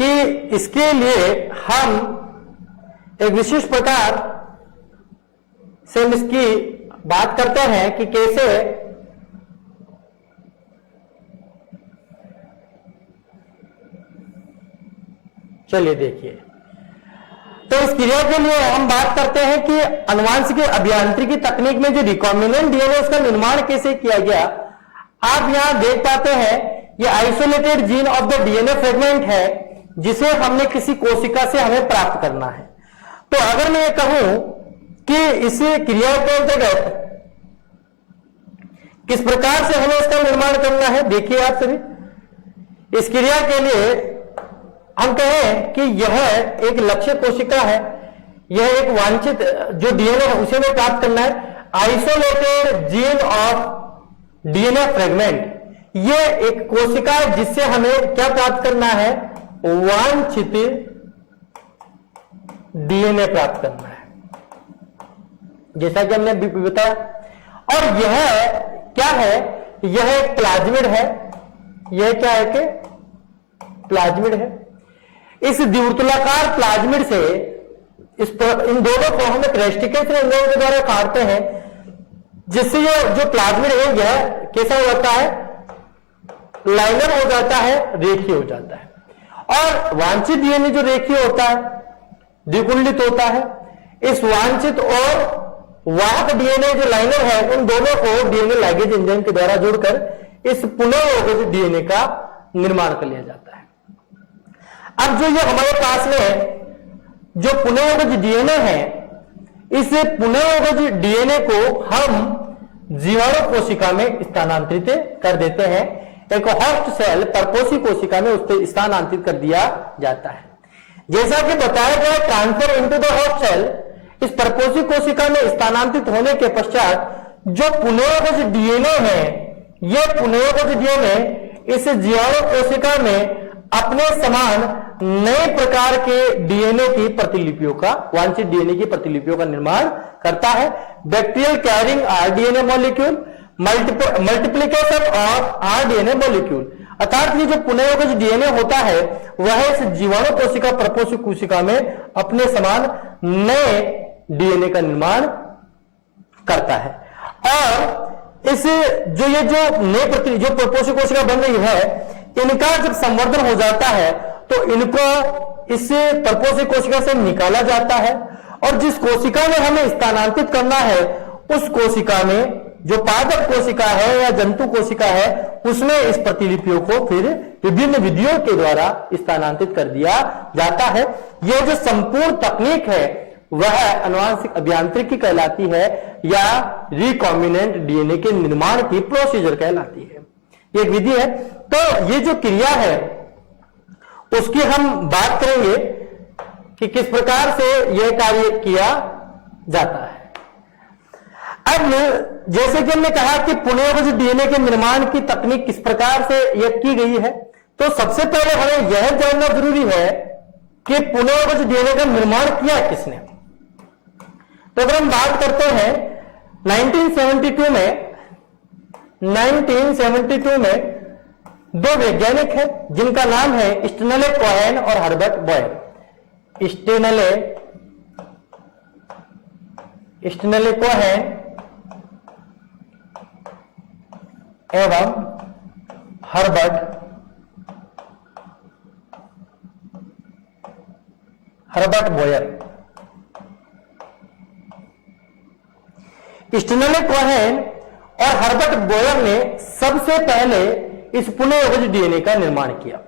कि इसके लिए हम एक विशिष्ट प्रकार से हम इसकी बात करते हैं कि कैसे चलिए देखिए। तो इस क्रिया के लिए हम बात करते हैं कि अनुवांशिकी अभियांत्रिकी तकनीक में जो रिकॉम्बिनेंट डीएनए उसका निर्माण कैसे किया गया। आप यहां देख पाते हैं ये isolated gene of the DNA fragment है जिसे हमने किसी कोशिका से हमें प्राप्त करना है। तो अगर मैं ये कहूं कि इस क्रिया के अंतर्गत किस प्रकार से हमें इसका निर्माण करना है, देखिए आप सभी। इस क्रिया के लिए हम कहें कि यह एक लक्ष्य कोशिका है, यह एक वांछित जो डीएनए है उसे हमें प्राप्त करना है। Isolated gene of DNA fragment, यह एक कोशिका है जिससे हमें क्या प्राप्त करना है, वांछित डीएनए प्राप्त करना है, जैसा कि हमने बताया। और यह क्या है, यह एक प्लाज्मिड है। यह क्या है कि प्लाज्मिड है। इस द्विवर्तुलाकार प्लाज्मिड से इन दोनों को हम एक रेस्टिकेशन एंजाइम के द्वारा काटते हैं, जिससे ये जो प्लाज्मिड है यह कैसा हो जाता है, लाइनर हो जाता है, रेखीय हो जाता है। और वांछित डीएनए जो रेखीय होता है, द्विकुंडित होता है, इस वांछित और वाहक डीएनए जो लाइनर है, उन दोनों को डीएनए लाइगेज एंजाइम के द्वारा जोड़कर इस पुनर्योगज डीएनए का निर्माण कर लिया जाता है। अब जो ये हमारे पास में जो पुनर्योगज डीएनए है, इस पुनर्योगज डीएनए को हम जीवाणु कोशिका में स्थानांतरित कर देते हैं। एक होस्ट सेल परपोषी कोशिका में उससे स्थानांतरित कर दिया जाता है। जैसा कि बताया गया, transfer into the host cell, इस परपोषी कोशिका में स्थानांतरित होने के पश्चात जो पुनर्योगज डीएनए है, यह पुनर्योगज डीएनए इस जीवाणु कोशिका में अपने समान नए प्रकार के डीएनए की प्रतिलिपियों का, वांछित डीएनए की प्रतिलिपियों का निर्माण करता है। Bacterial carrying rDNA molecule, multiplication of rDNA molecule, अर्थात ये जो पुनर्योगज डीएनए होता है वह इस जीवाणु कोशिका परपोषी कोशिका में अपने समान नए डीएनए का निर्माण करता है। और इस जो ये जो नए जो परपोषी कोशिका बन रही है, इनका जब संवर्धन हो जाता है तो इनको इस परपोषी कोशिका से निकाला जाता है और जिस कोशिका में हमें स्थानांतरित करना है, उस कोशिका में जो पादप कोशिका है या जंतु कोशिका है, उसमें इस प्रतिलिपियों को फिर विभिन्न विधियों के द्वारा स्थानांतरित कर दिया जाता है। यह जो संपूर्ण तकनीक है वह आनुवंशिक अभियांत्रिकी कहलाती है या रिकॉम्बिनेंट डीएनए के निर्माण की प्रोसीजर कहलाती है। ये एक विधि है। तो ये जो क्रिया है उसकी हम बात करेंगे कि किस प्रकार से यह कार्य किया जाता है। अब जैसे कि हमने कहा कि पुनर्योगज डीएनए के निर्माण की तकनीक किस प्रकार से यह की गई है, तो सबसे पहले हमें यह जानना जरूरी है कि पुनर्योगज डीएनए का निर्माण किया किसने। तो अगर हम बात करते हैं 1972 में दो वैज्ञानिक हैं जिनका नाम है स्टेनले कोहेन और हर्बर्ट बॉयर। स्टेनले कोहेन एवं हर्बर्ट बॉयर। स्टेनले कोहेन और हर्बर्ट बॉयर ने सबसे पहले इस पुनर्योगज डीएनए का निर्माण किया।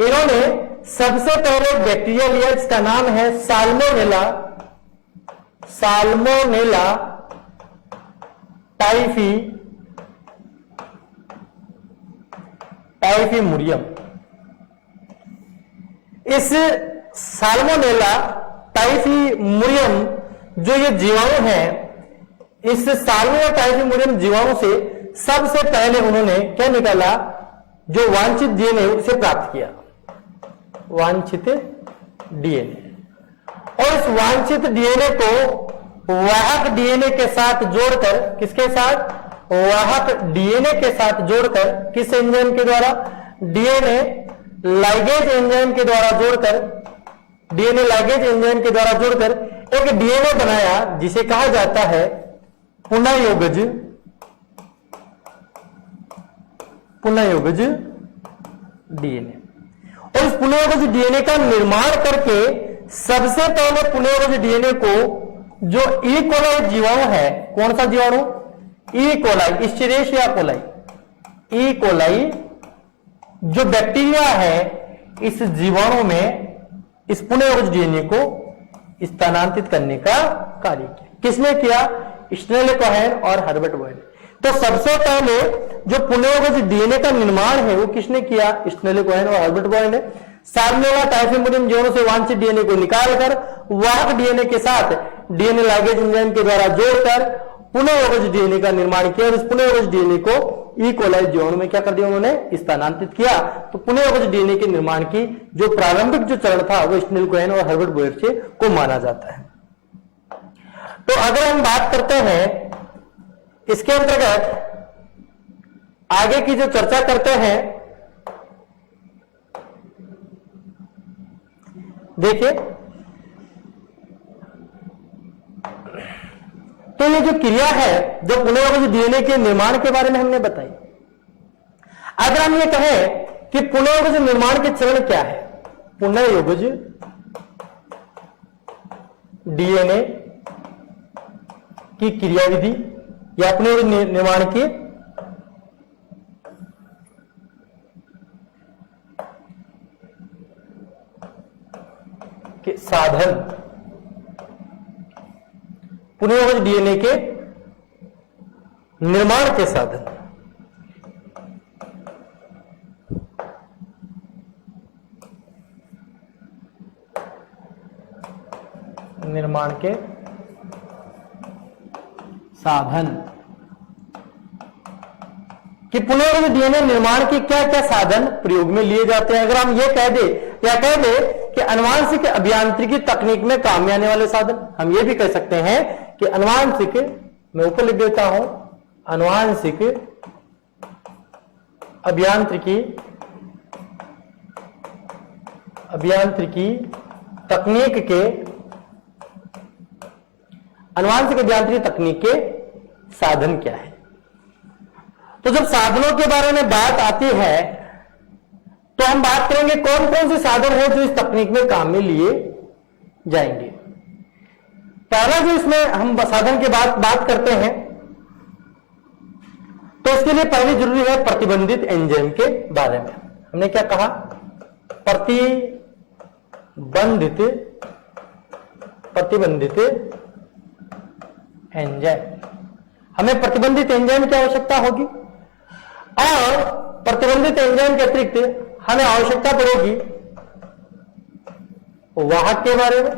इन्होंने सबसे पहले बैक्टीरिया लिया जिसका नाम है साल्मोनेला टाइफीमुरियम। इस साल्मोनेला टाइफीमुरियम जो ये जीवाणु है, इस साल्मोनेला टाइफीमुरियम जीवाणु से सबसे पहले उन्होंने क्या निकाला, जो वांछित डीएनए उसे प्राप्त किया, वांछित डीएनए। और इस वांछित डीएनए को वाहक डीएनए के साथ जोड़कर, किसके साथ, वाहक डीएनए के साथ जोड़कर, किस एंजाइम के द्वारा, डीएनए लाइगेज एंजाइम के द्वारा जोड़कर, डीएनए लाइगेज एंजाइम के द्वारा जोड़कर एक डीएनए बनाया जिसे कहा जाता है पुनर्योगज डीएनए। और इस पुनर्योगज डीएनए का निर्माण करके सबसे पहले पुनर्योगज डीएनए को जो ई कोलाई जीवाणु है, कौन सा जीवाणु, E coli, Escherichia coli, E coli जो बैक्टीरिया है, इस जीवाणु में इस पुनर्योगज डीएनए को स्थानांतरित करने का कार्य किया। किसने किया, स्टेनले कोहेन और हर्बर्ट बॉयर। तो सबसे पहले जो पुनर्योगज डीएनए का निर्माण है वो किसने किया, स्टेनले कोहेन और हर्बर्ट बॉयर ने। साल्मोनेला टाइफीमुरियम जीवाणु से वांछित डीएनए को निकालकर वाहक डीएनए के साथ डीएनए लाइगेज एंजाइम के द्वारा जोड़कर पुनर्योगज डीएनए का निर्माण किया और इस पुनर्योगज डीएनए को ई कोलाई जीवाणु में क्या कर दिया, उन्होंने स्थानांतरित किया। तो पुनर्योगज डीएनए के निर्माण की जो प्रारंभिक जो चरण था वो स्टेनले कोहेन और हर्बर्ट बॉयर से को माना जाता है। तो अगर हम बात करते हैं इसके अंतर्गत आगे की जो चर्चा करते हैं, देखिए तो ये जो क्रिया है जो पुनर्योगज डीएनए के निर्माण के बारे में हमने बताई। अगर हम ये कहें कि पुनर्योगज निर्माण के चरण क्या है, पुनर्योगज डीएनए की क्रियाविधि या पुनर्योगज निर्माण के साधन, पुनर्योगज डीएनए के निर्माण के साधन। निर्माण के साधन कि पुनर्योगज डीएनए निर्माण के क्या क्या साधन प्रयोग में लिए जाते हैं। अगर हम ये कह दे या कह दे कि आनुवांशिक अभियांत्रिकी तकनीक में काम में आने वाले साधन, हम ये भी कह सकते हैं कि आनुवांशिक, मैं ऊपर लिख देता हूं, आनुवांशिक अभियांत्रिकी तकनीक के, आनुवांशिक अभियांत्रिकी तकनीक के साधन क्या है। तो जब साधनों के बारे में बात आती है तो हम बात करेंगे कौन कौन से साधन हैं जो इस तकनीक में काम में लिए जाएंगे। पहला जो इसमें हम साधन के बात करते हैं तो उसके लिए पहले जरूरी है प्रतिबंधित एंजाइम के बारे में। हमने क्या कहा, प्रतिबंधित एंजाइम। हमें प्रतिबंधित एंजाइम की आवश्यकता होगी और प्रतिबंधित एंजाइम के अतिरिक्त हमें आवश्यकता पड़ेगी वाहक के बारे में,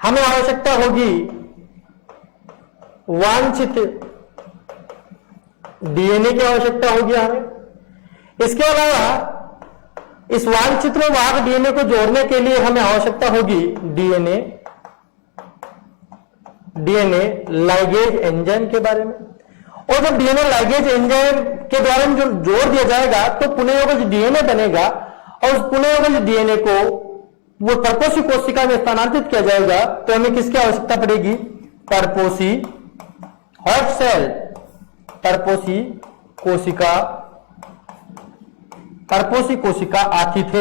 हमें आवश्यकता होगी वांछित डीएनए की आवश्यकता होगी हमें। इसके अलावा इस वांछित में वाहक डीएनए को जोड़ने के लिए हमें आवश्यकता होगी डीएनए लाइगेज एंजाइम के बारे में। और जब डीएनए लाइगेज एंजाइम के द्वारा जो जोड़ दिया जाएगा तो पुनर्योगज डीएनए बनेगा और उस पुनर्योगज डीएनए को वो परपोषी कोशिका में स्थानांतरित किया जाएगा। तो हमें किसकी आवश्यकता पड़ेगी, परपोषी हॉट सेल, परपोषी कोशिका आतिथ्य,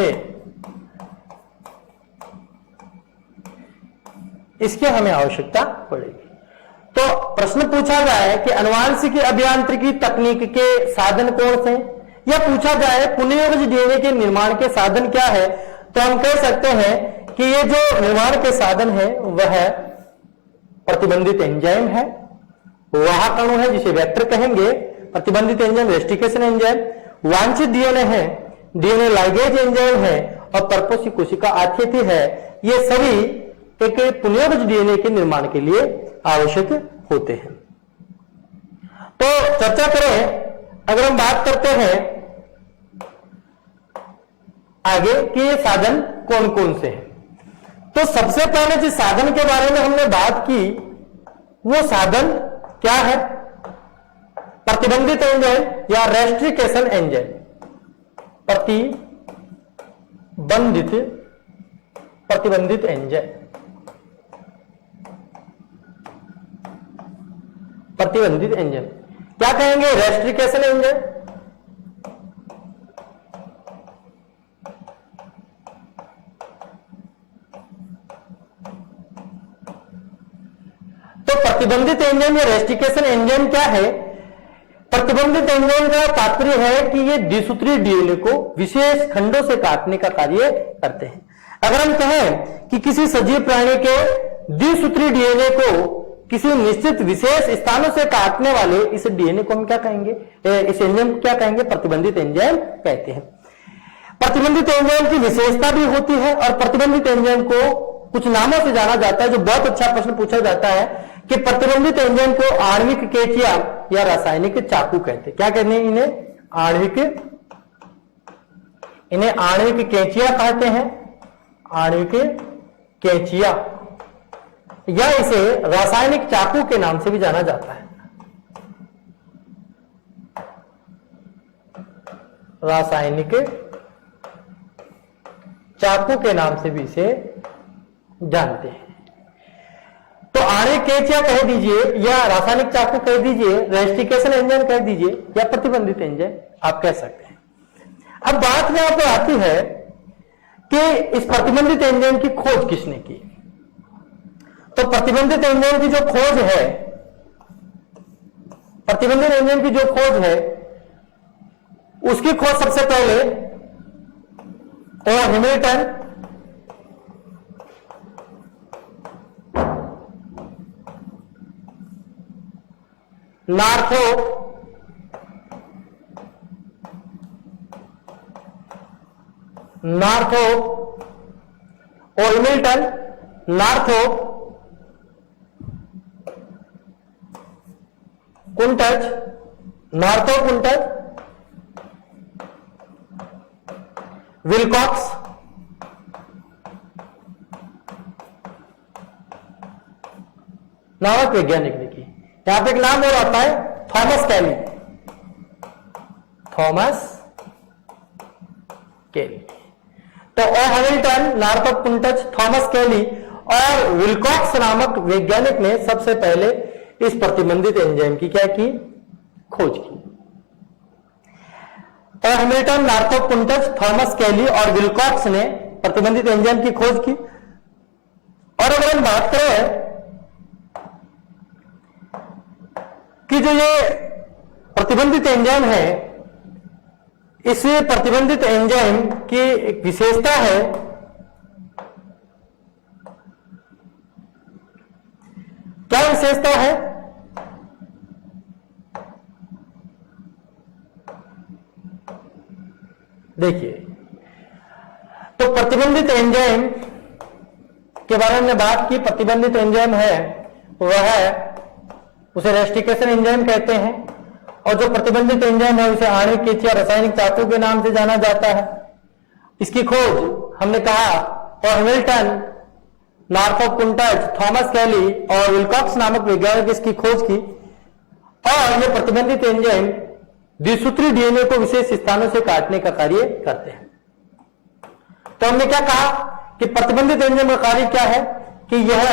इसकी हमें आवश्यकता पड़ेगी। तो प्रश्न पूछा जाए कि आनुवांशिक अभियांत्रिकी तकनीक के साधन कौन से हैं, या पूछा जाए पुनर्योगज डीएनए के निर्माण के साधन क्या है, तो हम कह सकते हैं कि ये जो निर्माण के साधन है वह प्रतिबंधित एंजाइम है, वाहक अणु है जिसे वेक्टर कहेंगे, प्रतिबंधित एंजाइम रेस्टिकेशन एंजाइम, वांछित डीएनए है, डीएनए लाइगेज एंजाइम है और परपोषी कोशिका आतिथ्य है। ये सभी एक पुनर्योगज डीएनए के निर्माण के लिए आवश्यक होते हैं। तो चर्चा करें, अगर हम बात करते हैं आगे कि ये साधन कौन कौन से हैं, तो सबसे पहले जिस साधन के बारे में हमने बात की वो साधन क्या है, प्रतिबंधित एंजाइम या रेस्ट्रिकेशन एंजाइम। प्रतिबंधित एंजाइम, प्रतिबंधित एंजाइम क्या कहेंगे, रेस्ट्रिकेशन एंजाइम। तो प्रतिबंधित एंजाइम या रेस्टिकेशन एंजाइम क्या है। प्रतिबंधित एंजाइम का तात्पर्य है कि ये द्विसूत्री डीएनए को विशेष खंडों से काटने का कार्य करते हैं। अगर हम कहें कि किसी सजीव प्राणी के द्विसूत्री डीएनए को किसी निश्चित विशेष स्थानों से काटने वाले इस डीएनए को हम क्या कहेंगे, इस एंजाइम को क्या कहेंगे, प्रतिबंधित एंजाइम कहते हैं। प्रतिबंधित एंजाइम की विशेषता भी होती है और प्रतिबंधित एंजाइम को कुछ नामों से जाना जाता है। जो बहुत अच्छा प्रश्न पूछा जाता है कि प्रतिबंधित एंजाइम को आणविक केचिया या रासायनिक चाकू कहते हैं। क्या कहते हैं इन्हें आणविक केचिया कहते हैं, आणविक केचिया, या इसे रासायनिक चाकू के नाम से भी जाना जाता है। रासायनिक चाकू के नाम से भी इसे जानते हैं। तो आणविक केचिया कह दीजिए या रासायनिक चाकू कह दीजिए, रेस्टिकेशन एंजाइम कह दीजिए या प्रतिबंधित एंजाइम आप कह सकते हैं। अब बात यहां पर आती है कि इस प्रतिबंधित एंजाइम की खोज किसने की। तो प्रतिबंधित एंजाइम की जो खोज है, प्रतिबंधित एंजाइम की जो खोज है, उसकी खोज सबसे पहले ओ हैमिल्टन नार्थोप और हैमिल्टन नार्थोप कुंटज विलकॉक्स नामक वैज्ञानिक ने की। यहां पे एक नाम और आता है थॉमस कैली। तो ओ हैमिल्टन, नार्थोप कुंटज, थॉमस कैली और विलकॉक्स नामक वैज्ञानिक ने सबसे पहले इस प्रतिबंधित एंजाइम की क्या की? खोज की। ओ हैमिल्टन, नार्थोप कुंटज, थॉमस कैली और विलकॉक्स ने प्रतिबंधित एंजाइम की खोज की। और अगर हम बात करें कि जो ये प्रतिबंधित एंजाइम है, इस प्रतिबंधित एंजाइम की एक विशेषता है क्या विशेषता है? देखिए, तो प्रतिबंधित एंजाइम के बारे में बात की। प्रतिबंधित एंजाइम है वह उसे रेस्ट्रिकेशन एंजाइम कहते हैं, और जो प्रतिबंधित एंजाइम है उसे आणविक केच या रासायनिक चाकू के नाम से जाना जाता है। इसकी खोज हमने कहा और हैमिल्टन, नार्थोप कुंटज, थॉमस कैली और विलकॉक्स नामक वैज्ञानिक इसकी खोज की। और ये प्रतिबंधित एंजाइम द्विसूत्री डीएनए को विशेष स्थानों से काटने का कार्य करते हैं। तो हमने क्या कहा कि प्रतिबंधित एंजाइम का कार्य क्या है कि यह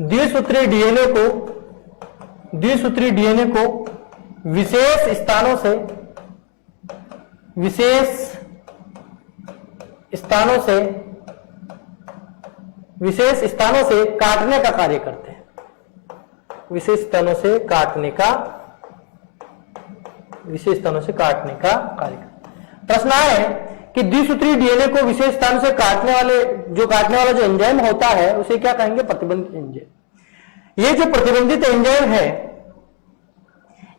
द्विसूत्री डीएनए को विशेष स्थानों से काटने का कार्य करते हैं। विशेष स्थानों से काटने का कार्य करते हैं। प्रश्न है कि द्विसूत्री डीएनए को विशेष स्थानों से काटने वाला जो एंजाइम होता है उसे क्या कहेंगे? प्रतिबंधित एंजाइम। ये जो प्रतिबंधित एंजाइम है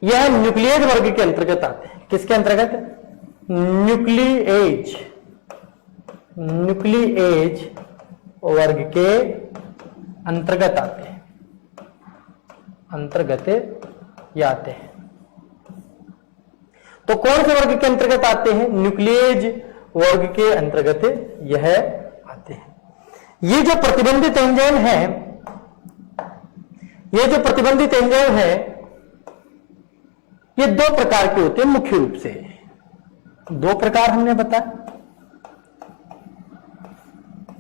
यह न्यूक्लिएज वर्ग के अंतर्गत आते हैं। किसके अंतर्गत? न्यूक्लिएज वर्ग के अंतर्गत आते हैं। तो कौन से वर्ग के अंतर्गत आते हैं? न्यूक्लिएज वर्ग के अंतर्गत यह आते हैं। ये जो प्रतिबंधित एंजाइम है, ये दो प्रकार के होते हैं। मुख्य रूप से दो प्रकार हमने बताया।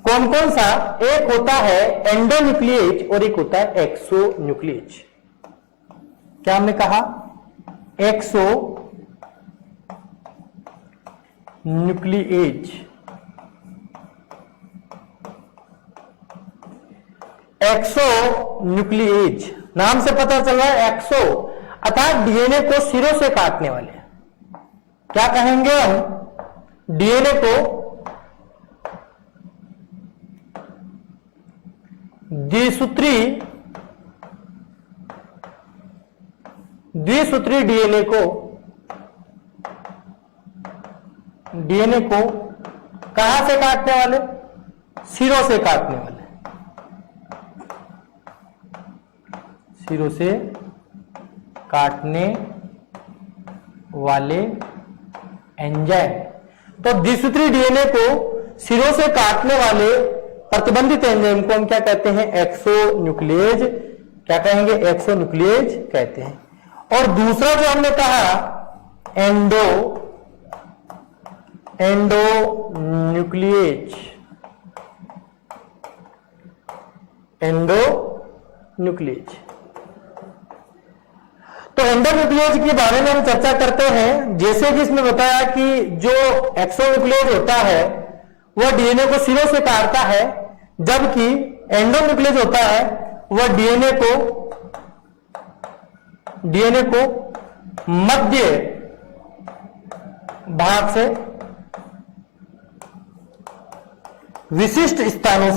कौन कौन सा? एक होता है एंडोन्यूक्लिएज और एक होता है एक्सोन्यूक्लिएज। क्या हमने कहा? एक्सोन्यूक्लिएज नाम से पता चल रहा है। एक्सो अर्थात डीएनए को सिरों से काटने वाले। क्या कहेंगे हम? डीएनए को द्विसूत्री डीएनए को कहां से काटने वाले? सिरों से काटने वाले। सिरों से काटने वाले एंजाइम। तो द्विसूत्री डीएनए को सिरों से काटने वाले प्रतिबंधित एंजाइम को हम क्या कहते हैं? एक्सोन्यूक्लिएज। क्या कहेंगे? एक्सोन्यूक्लिएज कहते हैं। और दूसरा जो हमने कहा एंडोन्यूक्लिएज। तो तो एंडोन्यूक्लियेज के बारे में हम चर्चा करते हैं। जैसे कि इसमें बताया कि जो एक्सोन्यूक्लियेज होता है वह डीएनए को सिरों से काटता है, जबकि एंडोन्यूक्लियेज होता है वह डीएनए को मध्य भाग से विशिष्ट स्थानों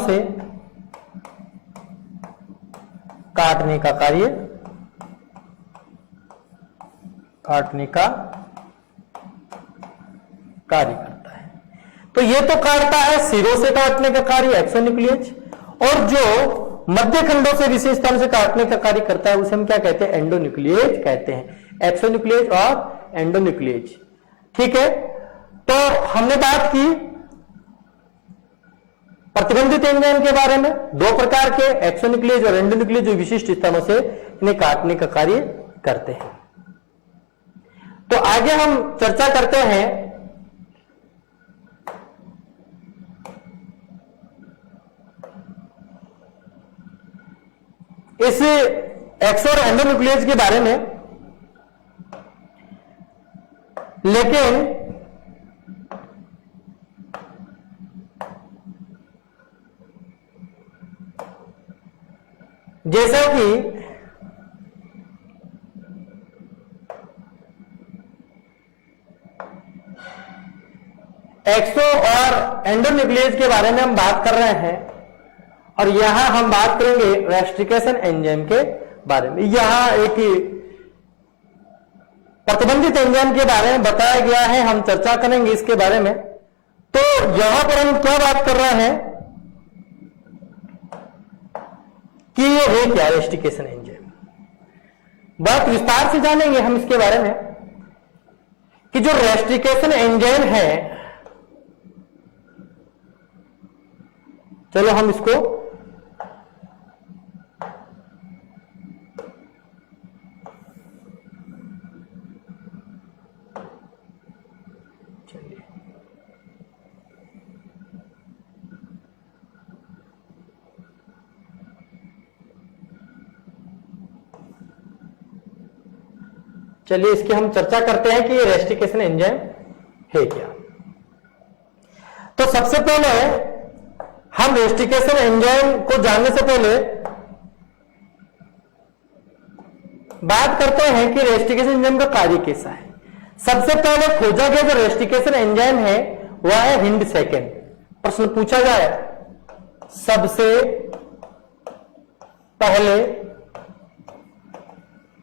से काटने का कार्य करता है। तो ये तो काटता है सिरों से काटने का कार्य एक्सोन्यूक्लियेज, और जो मध्य खंडों से विशेष स्थान से काटने का कार्य करता है उसे हम क्या कहते हैं? एंडोन्यूक्लियेज कहते हैं। एक्सोन्यूक्लियेज और एंडोन्यूक्लियेज, ठीक है। तो हमने बात की प्रतिबंधित एंजाइम के बारे में, दो प्रकार के एक्सोन्यूक्लियेज और एंडोन्यूक्लियेज, जो विशिष्ट स्थानों से इन्हें काटने का कार्य करते हैं। तो आगे हम चर्चा करते हैं इस एक्सो और एंडोन्यूक्लियेज के बारे में, लेकिन जैसा कि एक्सो और एंडोन्यूक्लियेज के बारे में हम बात कर रहे हैं, और यहां हम बात करेंगे रेस्ट्रिकेशन एंजाइम के बारे में। यहां एक प्रतिबंधित एंजाइम के बारे में बताया गया है, हम चर्चा करेंगे इसके बारे में। तो यहां पर हम क्या बात कर रहे हैं कि ये है क्या रेस्ट्रिकेशन एंजाइम। बहुत विस्तार से जानेंगे हम इसके बारे में कि जो रेस्ट्रिकेशन एंजाइम है, चलो हम इसको चलिए इसकी हम चर्चा करते हैं कि ये रेस्ट्रिकेशन एंजाइम है क्या। तो सबसे पहले हम रेस्ट्रिकेशन एंजाइम को जानने से पहले बात करते हैं कि रेस्ट्रिकेशन एंजाइम का कार्य कैसा है। सबसे पहले खोजा गया जो रेस्ट्रिकेशन एंजाइम है वह है हिंड सेकेंड। प्रश्न पूछा जाए सबसे पहले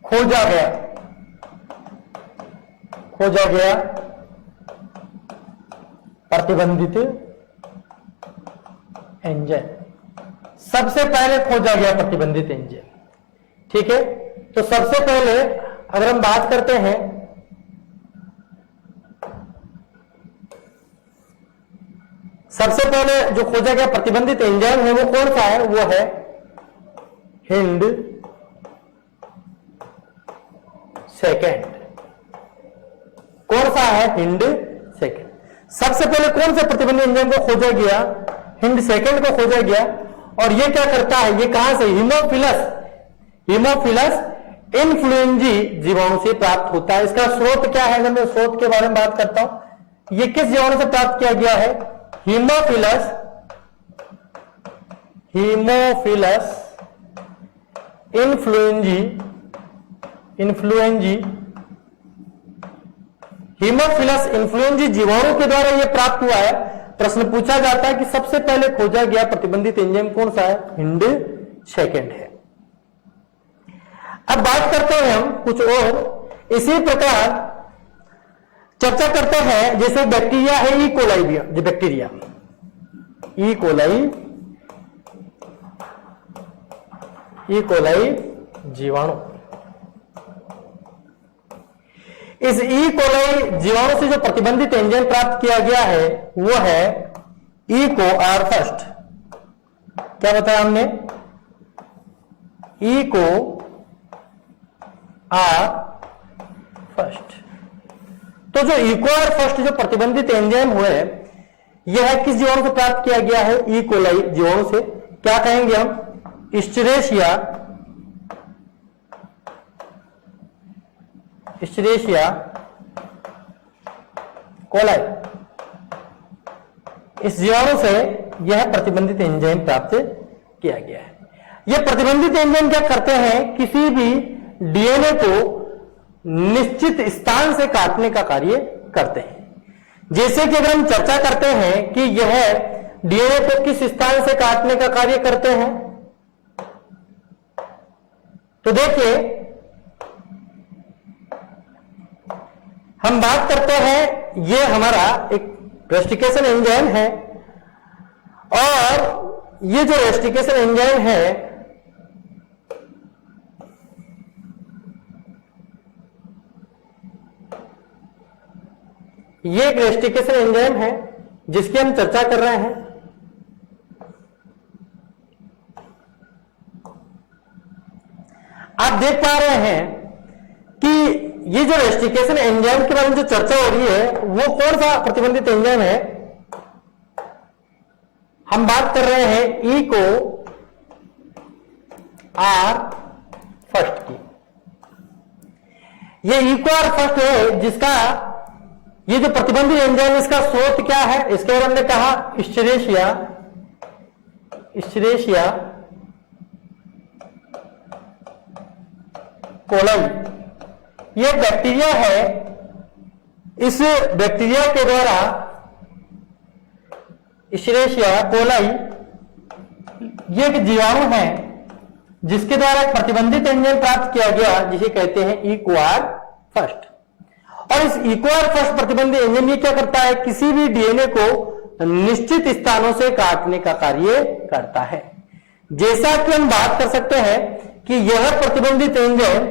खोजा गया प्रतिबंधित एंजाइम, सबसे पहले खोजा गया प्रतिबंधित एंजाइम, ठीक है। तो सबसे पहले अगर हम बात करते हैं सबसे पहले जो खोजा गया प्रतिबंधित एंजाइम है वो कौन सा है? वो है हिंड सेकेंड। कौन सा है? Hind second. सबसे पहले कौन से प्रतिबंधित एंजाइम को खोजा गया? हिंड सेकेंड को खोजा गया। और ये क्या करता है? ये कहां से? हीमोफिलस इन्फ्लुएंजी जीवाणु से प्राप्त होता है। इसका स्रोत क्या है? अगर मैं स्रोत के बारे में बात करता हूं, ये किस जीवाणु से प्राप्त किया गया है? हीमोफिलस इन्फ्लुएंजी जीवाणु के द्वारा यह प्राप्त हुआ है। प्रश्न पूछा जाता है कि सबसे पहले खोजा गया प्रतिबंधित एंजाइम कौन सा है? हिंड सेकेंड है। अब बात करते हैं हम कुछ और इसी प्रकार चर्चा करते हैं। जैसे बैक्टीरिया है ई कोलाई, जो बैक्टीरिया ई कोलाई जीवाणु, इस ई कोलाई जीवाणु से जो प्रतिबंधित एंजाइम प्राप्त किया गया है वो है इको आर फर्स्ट। क्या बताया हमने? Eco R first. तो जो इको आर फर्स्ट जो प्रतिबंधित एंजाइम हुए यह किस जीवाणु से प्राप्त किया गया है? ई कोलाई जीवाणु से। क्या कहेंगे हम? इस्चरेशिया कोलाई, इस जीवाणु से यह प्रतिबंधित एंजाइम प्राप्त किया गया है। यह प्रतिबंधित एंजाइम क्या करते हैं, किसी भी डीएनए को निश्चित स्थान से काटने का कार्य करते हैं। जैसे कि अगर हम चर्चा करते हैं कि यह डीएनए को किस स्थान से काटने का कार्य करते हैं, तो देखिए हम बात करते हैं, यह हमारा एक रेस्टिकेशन एंजाइम है और ये जो रेस्टिकेशन एंजाइम है ये एक रेस्टिकेशन एंजाइम है जिसकी हम चर्चा कर रहे हैं। आप देख पा रहे हैं कि ये जो रेस्टिकेशन एंजाइम के बारे में जो चर्चा हो रही है वो कौन सा प्रतिबंधित एंजाइम है, हम बात कर रहे हैं इको आर फर्स्ट की। ये इको आर फर्स्ट है जिसका ये जो प्रतिबंधित एंजाइम इसका स्रोत क्या है, इसके बारे में हमने कहा इस्चरेशिया कोलाई। ये बैक्टीरिया है, इस बैक्टीरिया के द्वारा इस्चरेशिया कोलाई ये एक जीवाणु है जिसके द्वारा एक प्रतिबंधित एंजाइम प्राप्त किया गया जिसे कहते हैं इक्वार फर्स्ट। और इस इक्वार फर्स्ट प्रतिबंधित एंजाइम ये क्या करता है, किसी भी डीएनए को निश्चित स्थानों से काटने का कार्य करता है। जैसा कि हम बात कर सकते हैं कि यह प्रतिबंधित एंजाइम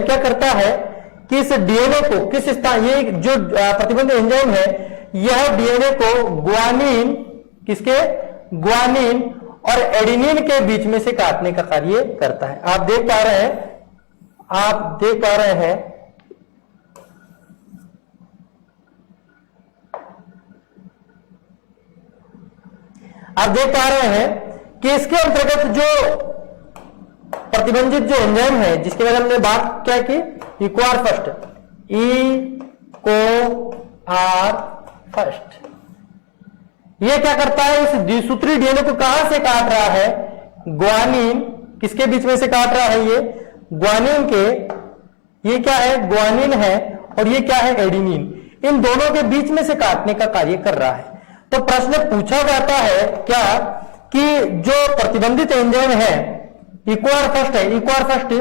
क्या करता है कि इस डीएनए को किस स्थान, ये जो प्रतिबंधित एंजाइम है यह डीएनए को ग्वानिन और एडेनिन के बीच में से काटने का कार्य करता है। आप देख पा रहे हैं कि इसके अंतर्गत जो प्रतिबंधित जो एंजाइम है जिसके बारे में हमने बात क्या की, इक्वार फर्स्ट, इको आर फर्स्ट, ये क्या करता है, इस द्विसूत्री डीएनए को कहां से काट रहा है, ग्वानिन किसके बीच में से काट रहा है, ये ग्वानिन के, ये क्या है ग्वानिन है और ये क्या है एडेनिन, इन दोनों के बीच में से काटने का कार्य कर रहा है। तो प्रश्न पूछा जाता है क्या कि जो प्रतिबंधित एंजाइम है इक्वार फर्स्ट है, इक्वार फर्स्ट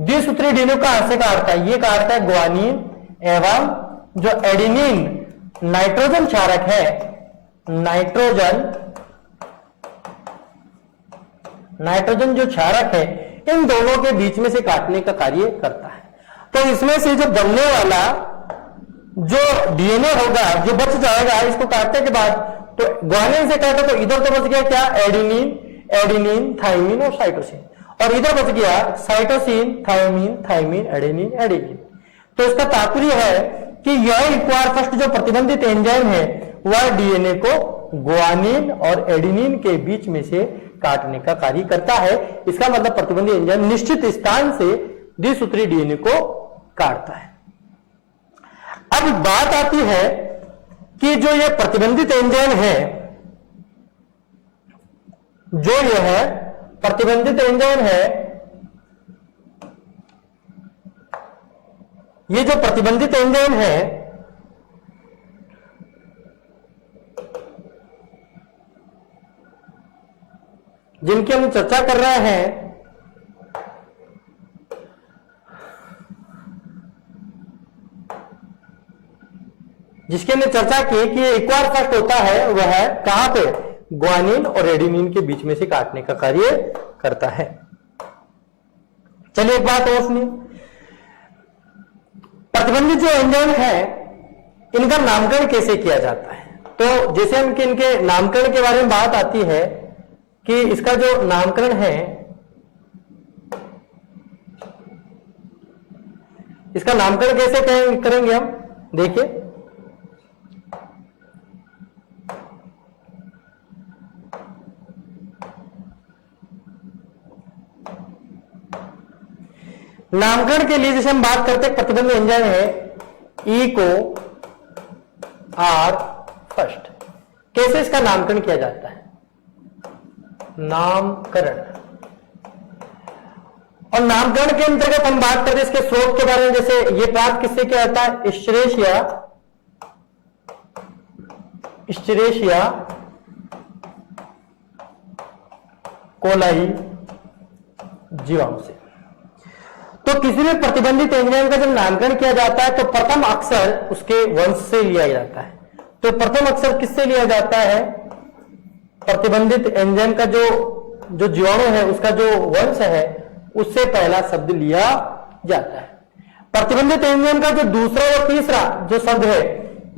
द्विसूत्री डीएनए कहां से काटता है, ये काटता है ग्वानिन एवं जो एडेनिन नाइट्रोजन क्षारक है, नाइट्रोजन जो क्षारक है इन दोनों के बीच में से काटने का कार्य करता है। तो इसमें से जो बनने वाला जो डीएनए होगा जो बच जाएगा इसको काटने के बाद, तो ग्वानिन से काटा तो इधर तो बच गया क्या, एडेनिन थायमिन और साइटोसिन, और इधर बच गया साइटोसिन थायमिन एडेनिन। तो इसका तात्पर्य है कि यह इक्वार फर्स्ट जो प्रतिबंधित एंजाइम है वह डीएनए को ग्वानिन और एडेनिन के बीच में से काटने का कार्य करता है। इसका मतलब प्रतिबंधित एंजाइम निश्चित स्थान से द्विसूत्री डीएनए को काटता है। अब बात आती है कि जो यह प्रतिबंधित एंजाइम है, जो यह प्रतिबंधित एंजाइम है, ये जो प्रतिबंधित एंजाइम है जिनकी हम चर्चा कर रहे हैं, जिसकी हमने चर्चा की कि इक्वार फर्स्ट होता है वह कहां पे, ग्वानिन और एडेनिन के बीच में से काटने का कार्य करता है। चलिए एक बात और सुनिए, प्रतिबंधित जो एंजाइम है इनका नामकरण कैसे किया जाता है। तो जैसे हम इनके नामकरण के बारे में बात आती है कि इसका जो नामकरण है, इसका नामकरण कैसे करेंगे हम, देखिए नामकरण के लिए जैसे हम बात करते हैं प्रतिबंधित एंजाइम है इको आर फर्स्ट। कैसे इसका नामकरण किया जाता है? नामकरण, और नामकरण के अंतर्गत हम बात करते हैं इसके स्रोत के बारे में। जैसे ये प्राप्त किससे किया जाता है? इस्चरेशिया कोलाई जीवाणु से। तो किसी भी प्रतिबंधित एंजाइम का जब नामकरण किया जाता है तो प्रथम अक्षर उसके वंश से लिया जाता है। तो प्रथम अक्षर किससे लिया जाता है? प्रतिबंधित एंजाइम का जो जीवाणु है उसका जो वंश है उससे पहला शब्द लिया जाता है। प्रतिबंधित एंजाइम का जो दूसरा और तीसरा जो शब्द है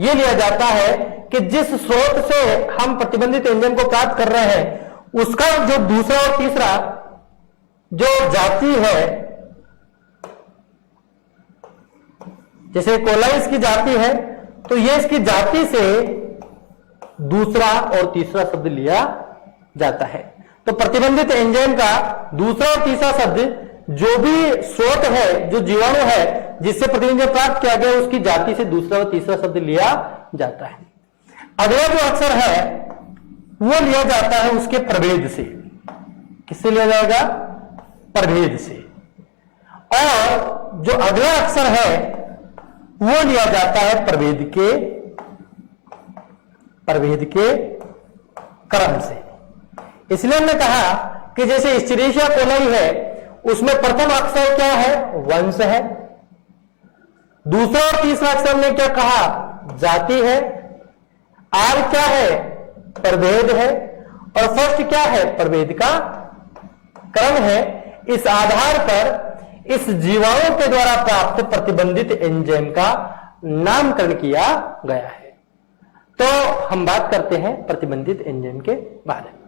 यह लिया जाता है कि जिस स्रोत से हम प्रतिबंधित एंजाइम को प्राप्त कर रहे हैं उसका जो दूसरा और तीसरा जो जाति है, जैसे कोलाइस की जाति है तो यह इसकी जाति से दूसरा और तीसरा शब्द लिया जाता है। तो प्रतिबंधित एंजाइम का दूसरा और तीसरा शब्द जो भी स्रोत है, जो जीवाणु है जिससे प्रतिबंधित प्राप्त किया गया उसकी जाति से दूसरा और तीसरा शब्द लिया जाता है। अगला जो अक्षर है वो लिया जाता है उसके प्रभेद से। किससे लिया जाएगा? प्रभेद से। और जो अगला अक्षर है वो लिया जाता है प्रभेद के क्रम से। इसलिए हमने कहा कि जैसे इस्चरेशिया कोलाई है उसमें प्रथम अक्षर क्या है? वंश है। दूसरा और तीसरा अक्षर ने क्या कहा? जाति है। आर क्या है? प्रभेद है। और फर्स्ट क्या है? प्रभेद का क्रम है। इस आधार पर इस जीवाणु के द्वारा प्राप्त प्रतिबंधित एंजाइम का नामकरण किया गया है। तो हम बात करते हैं प्रतिबंधित एंजाइम के बारे में।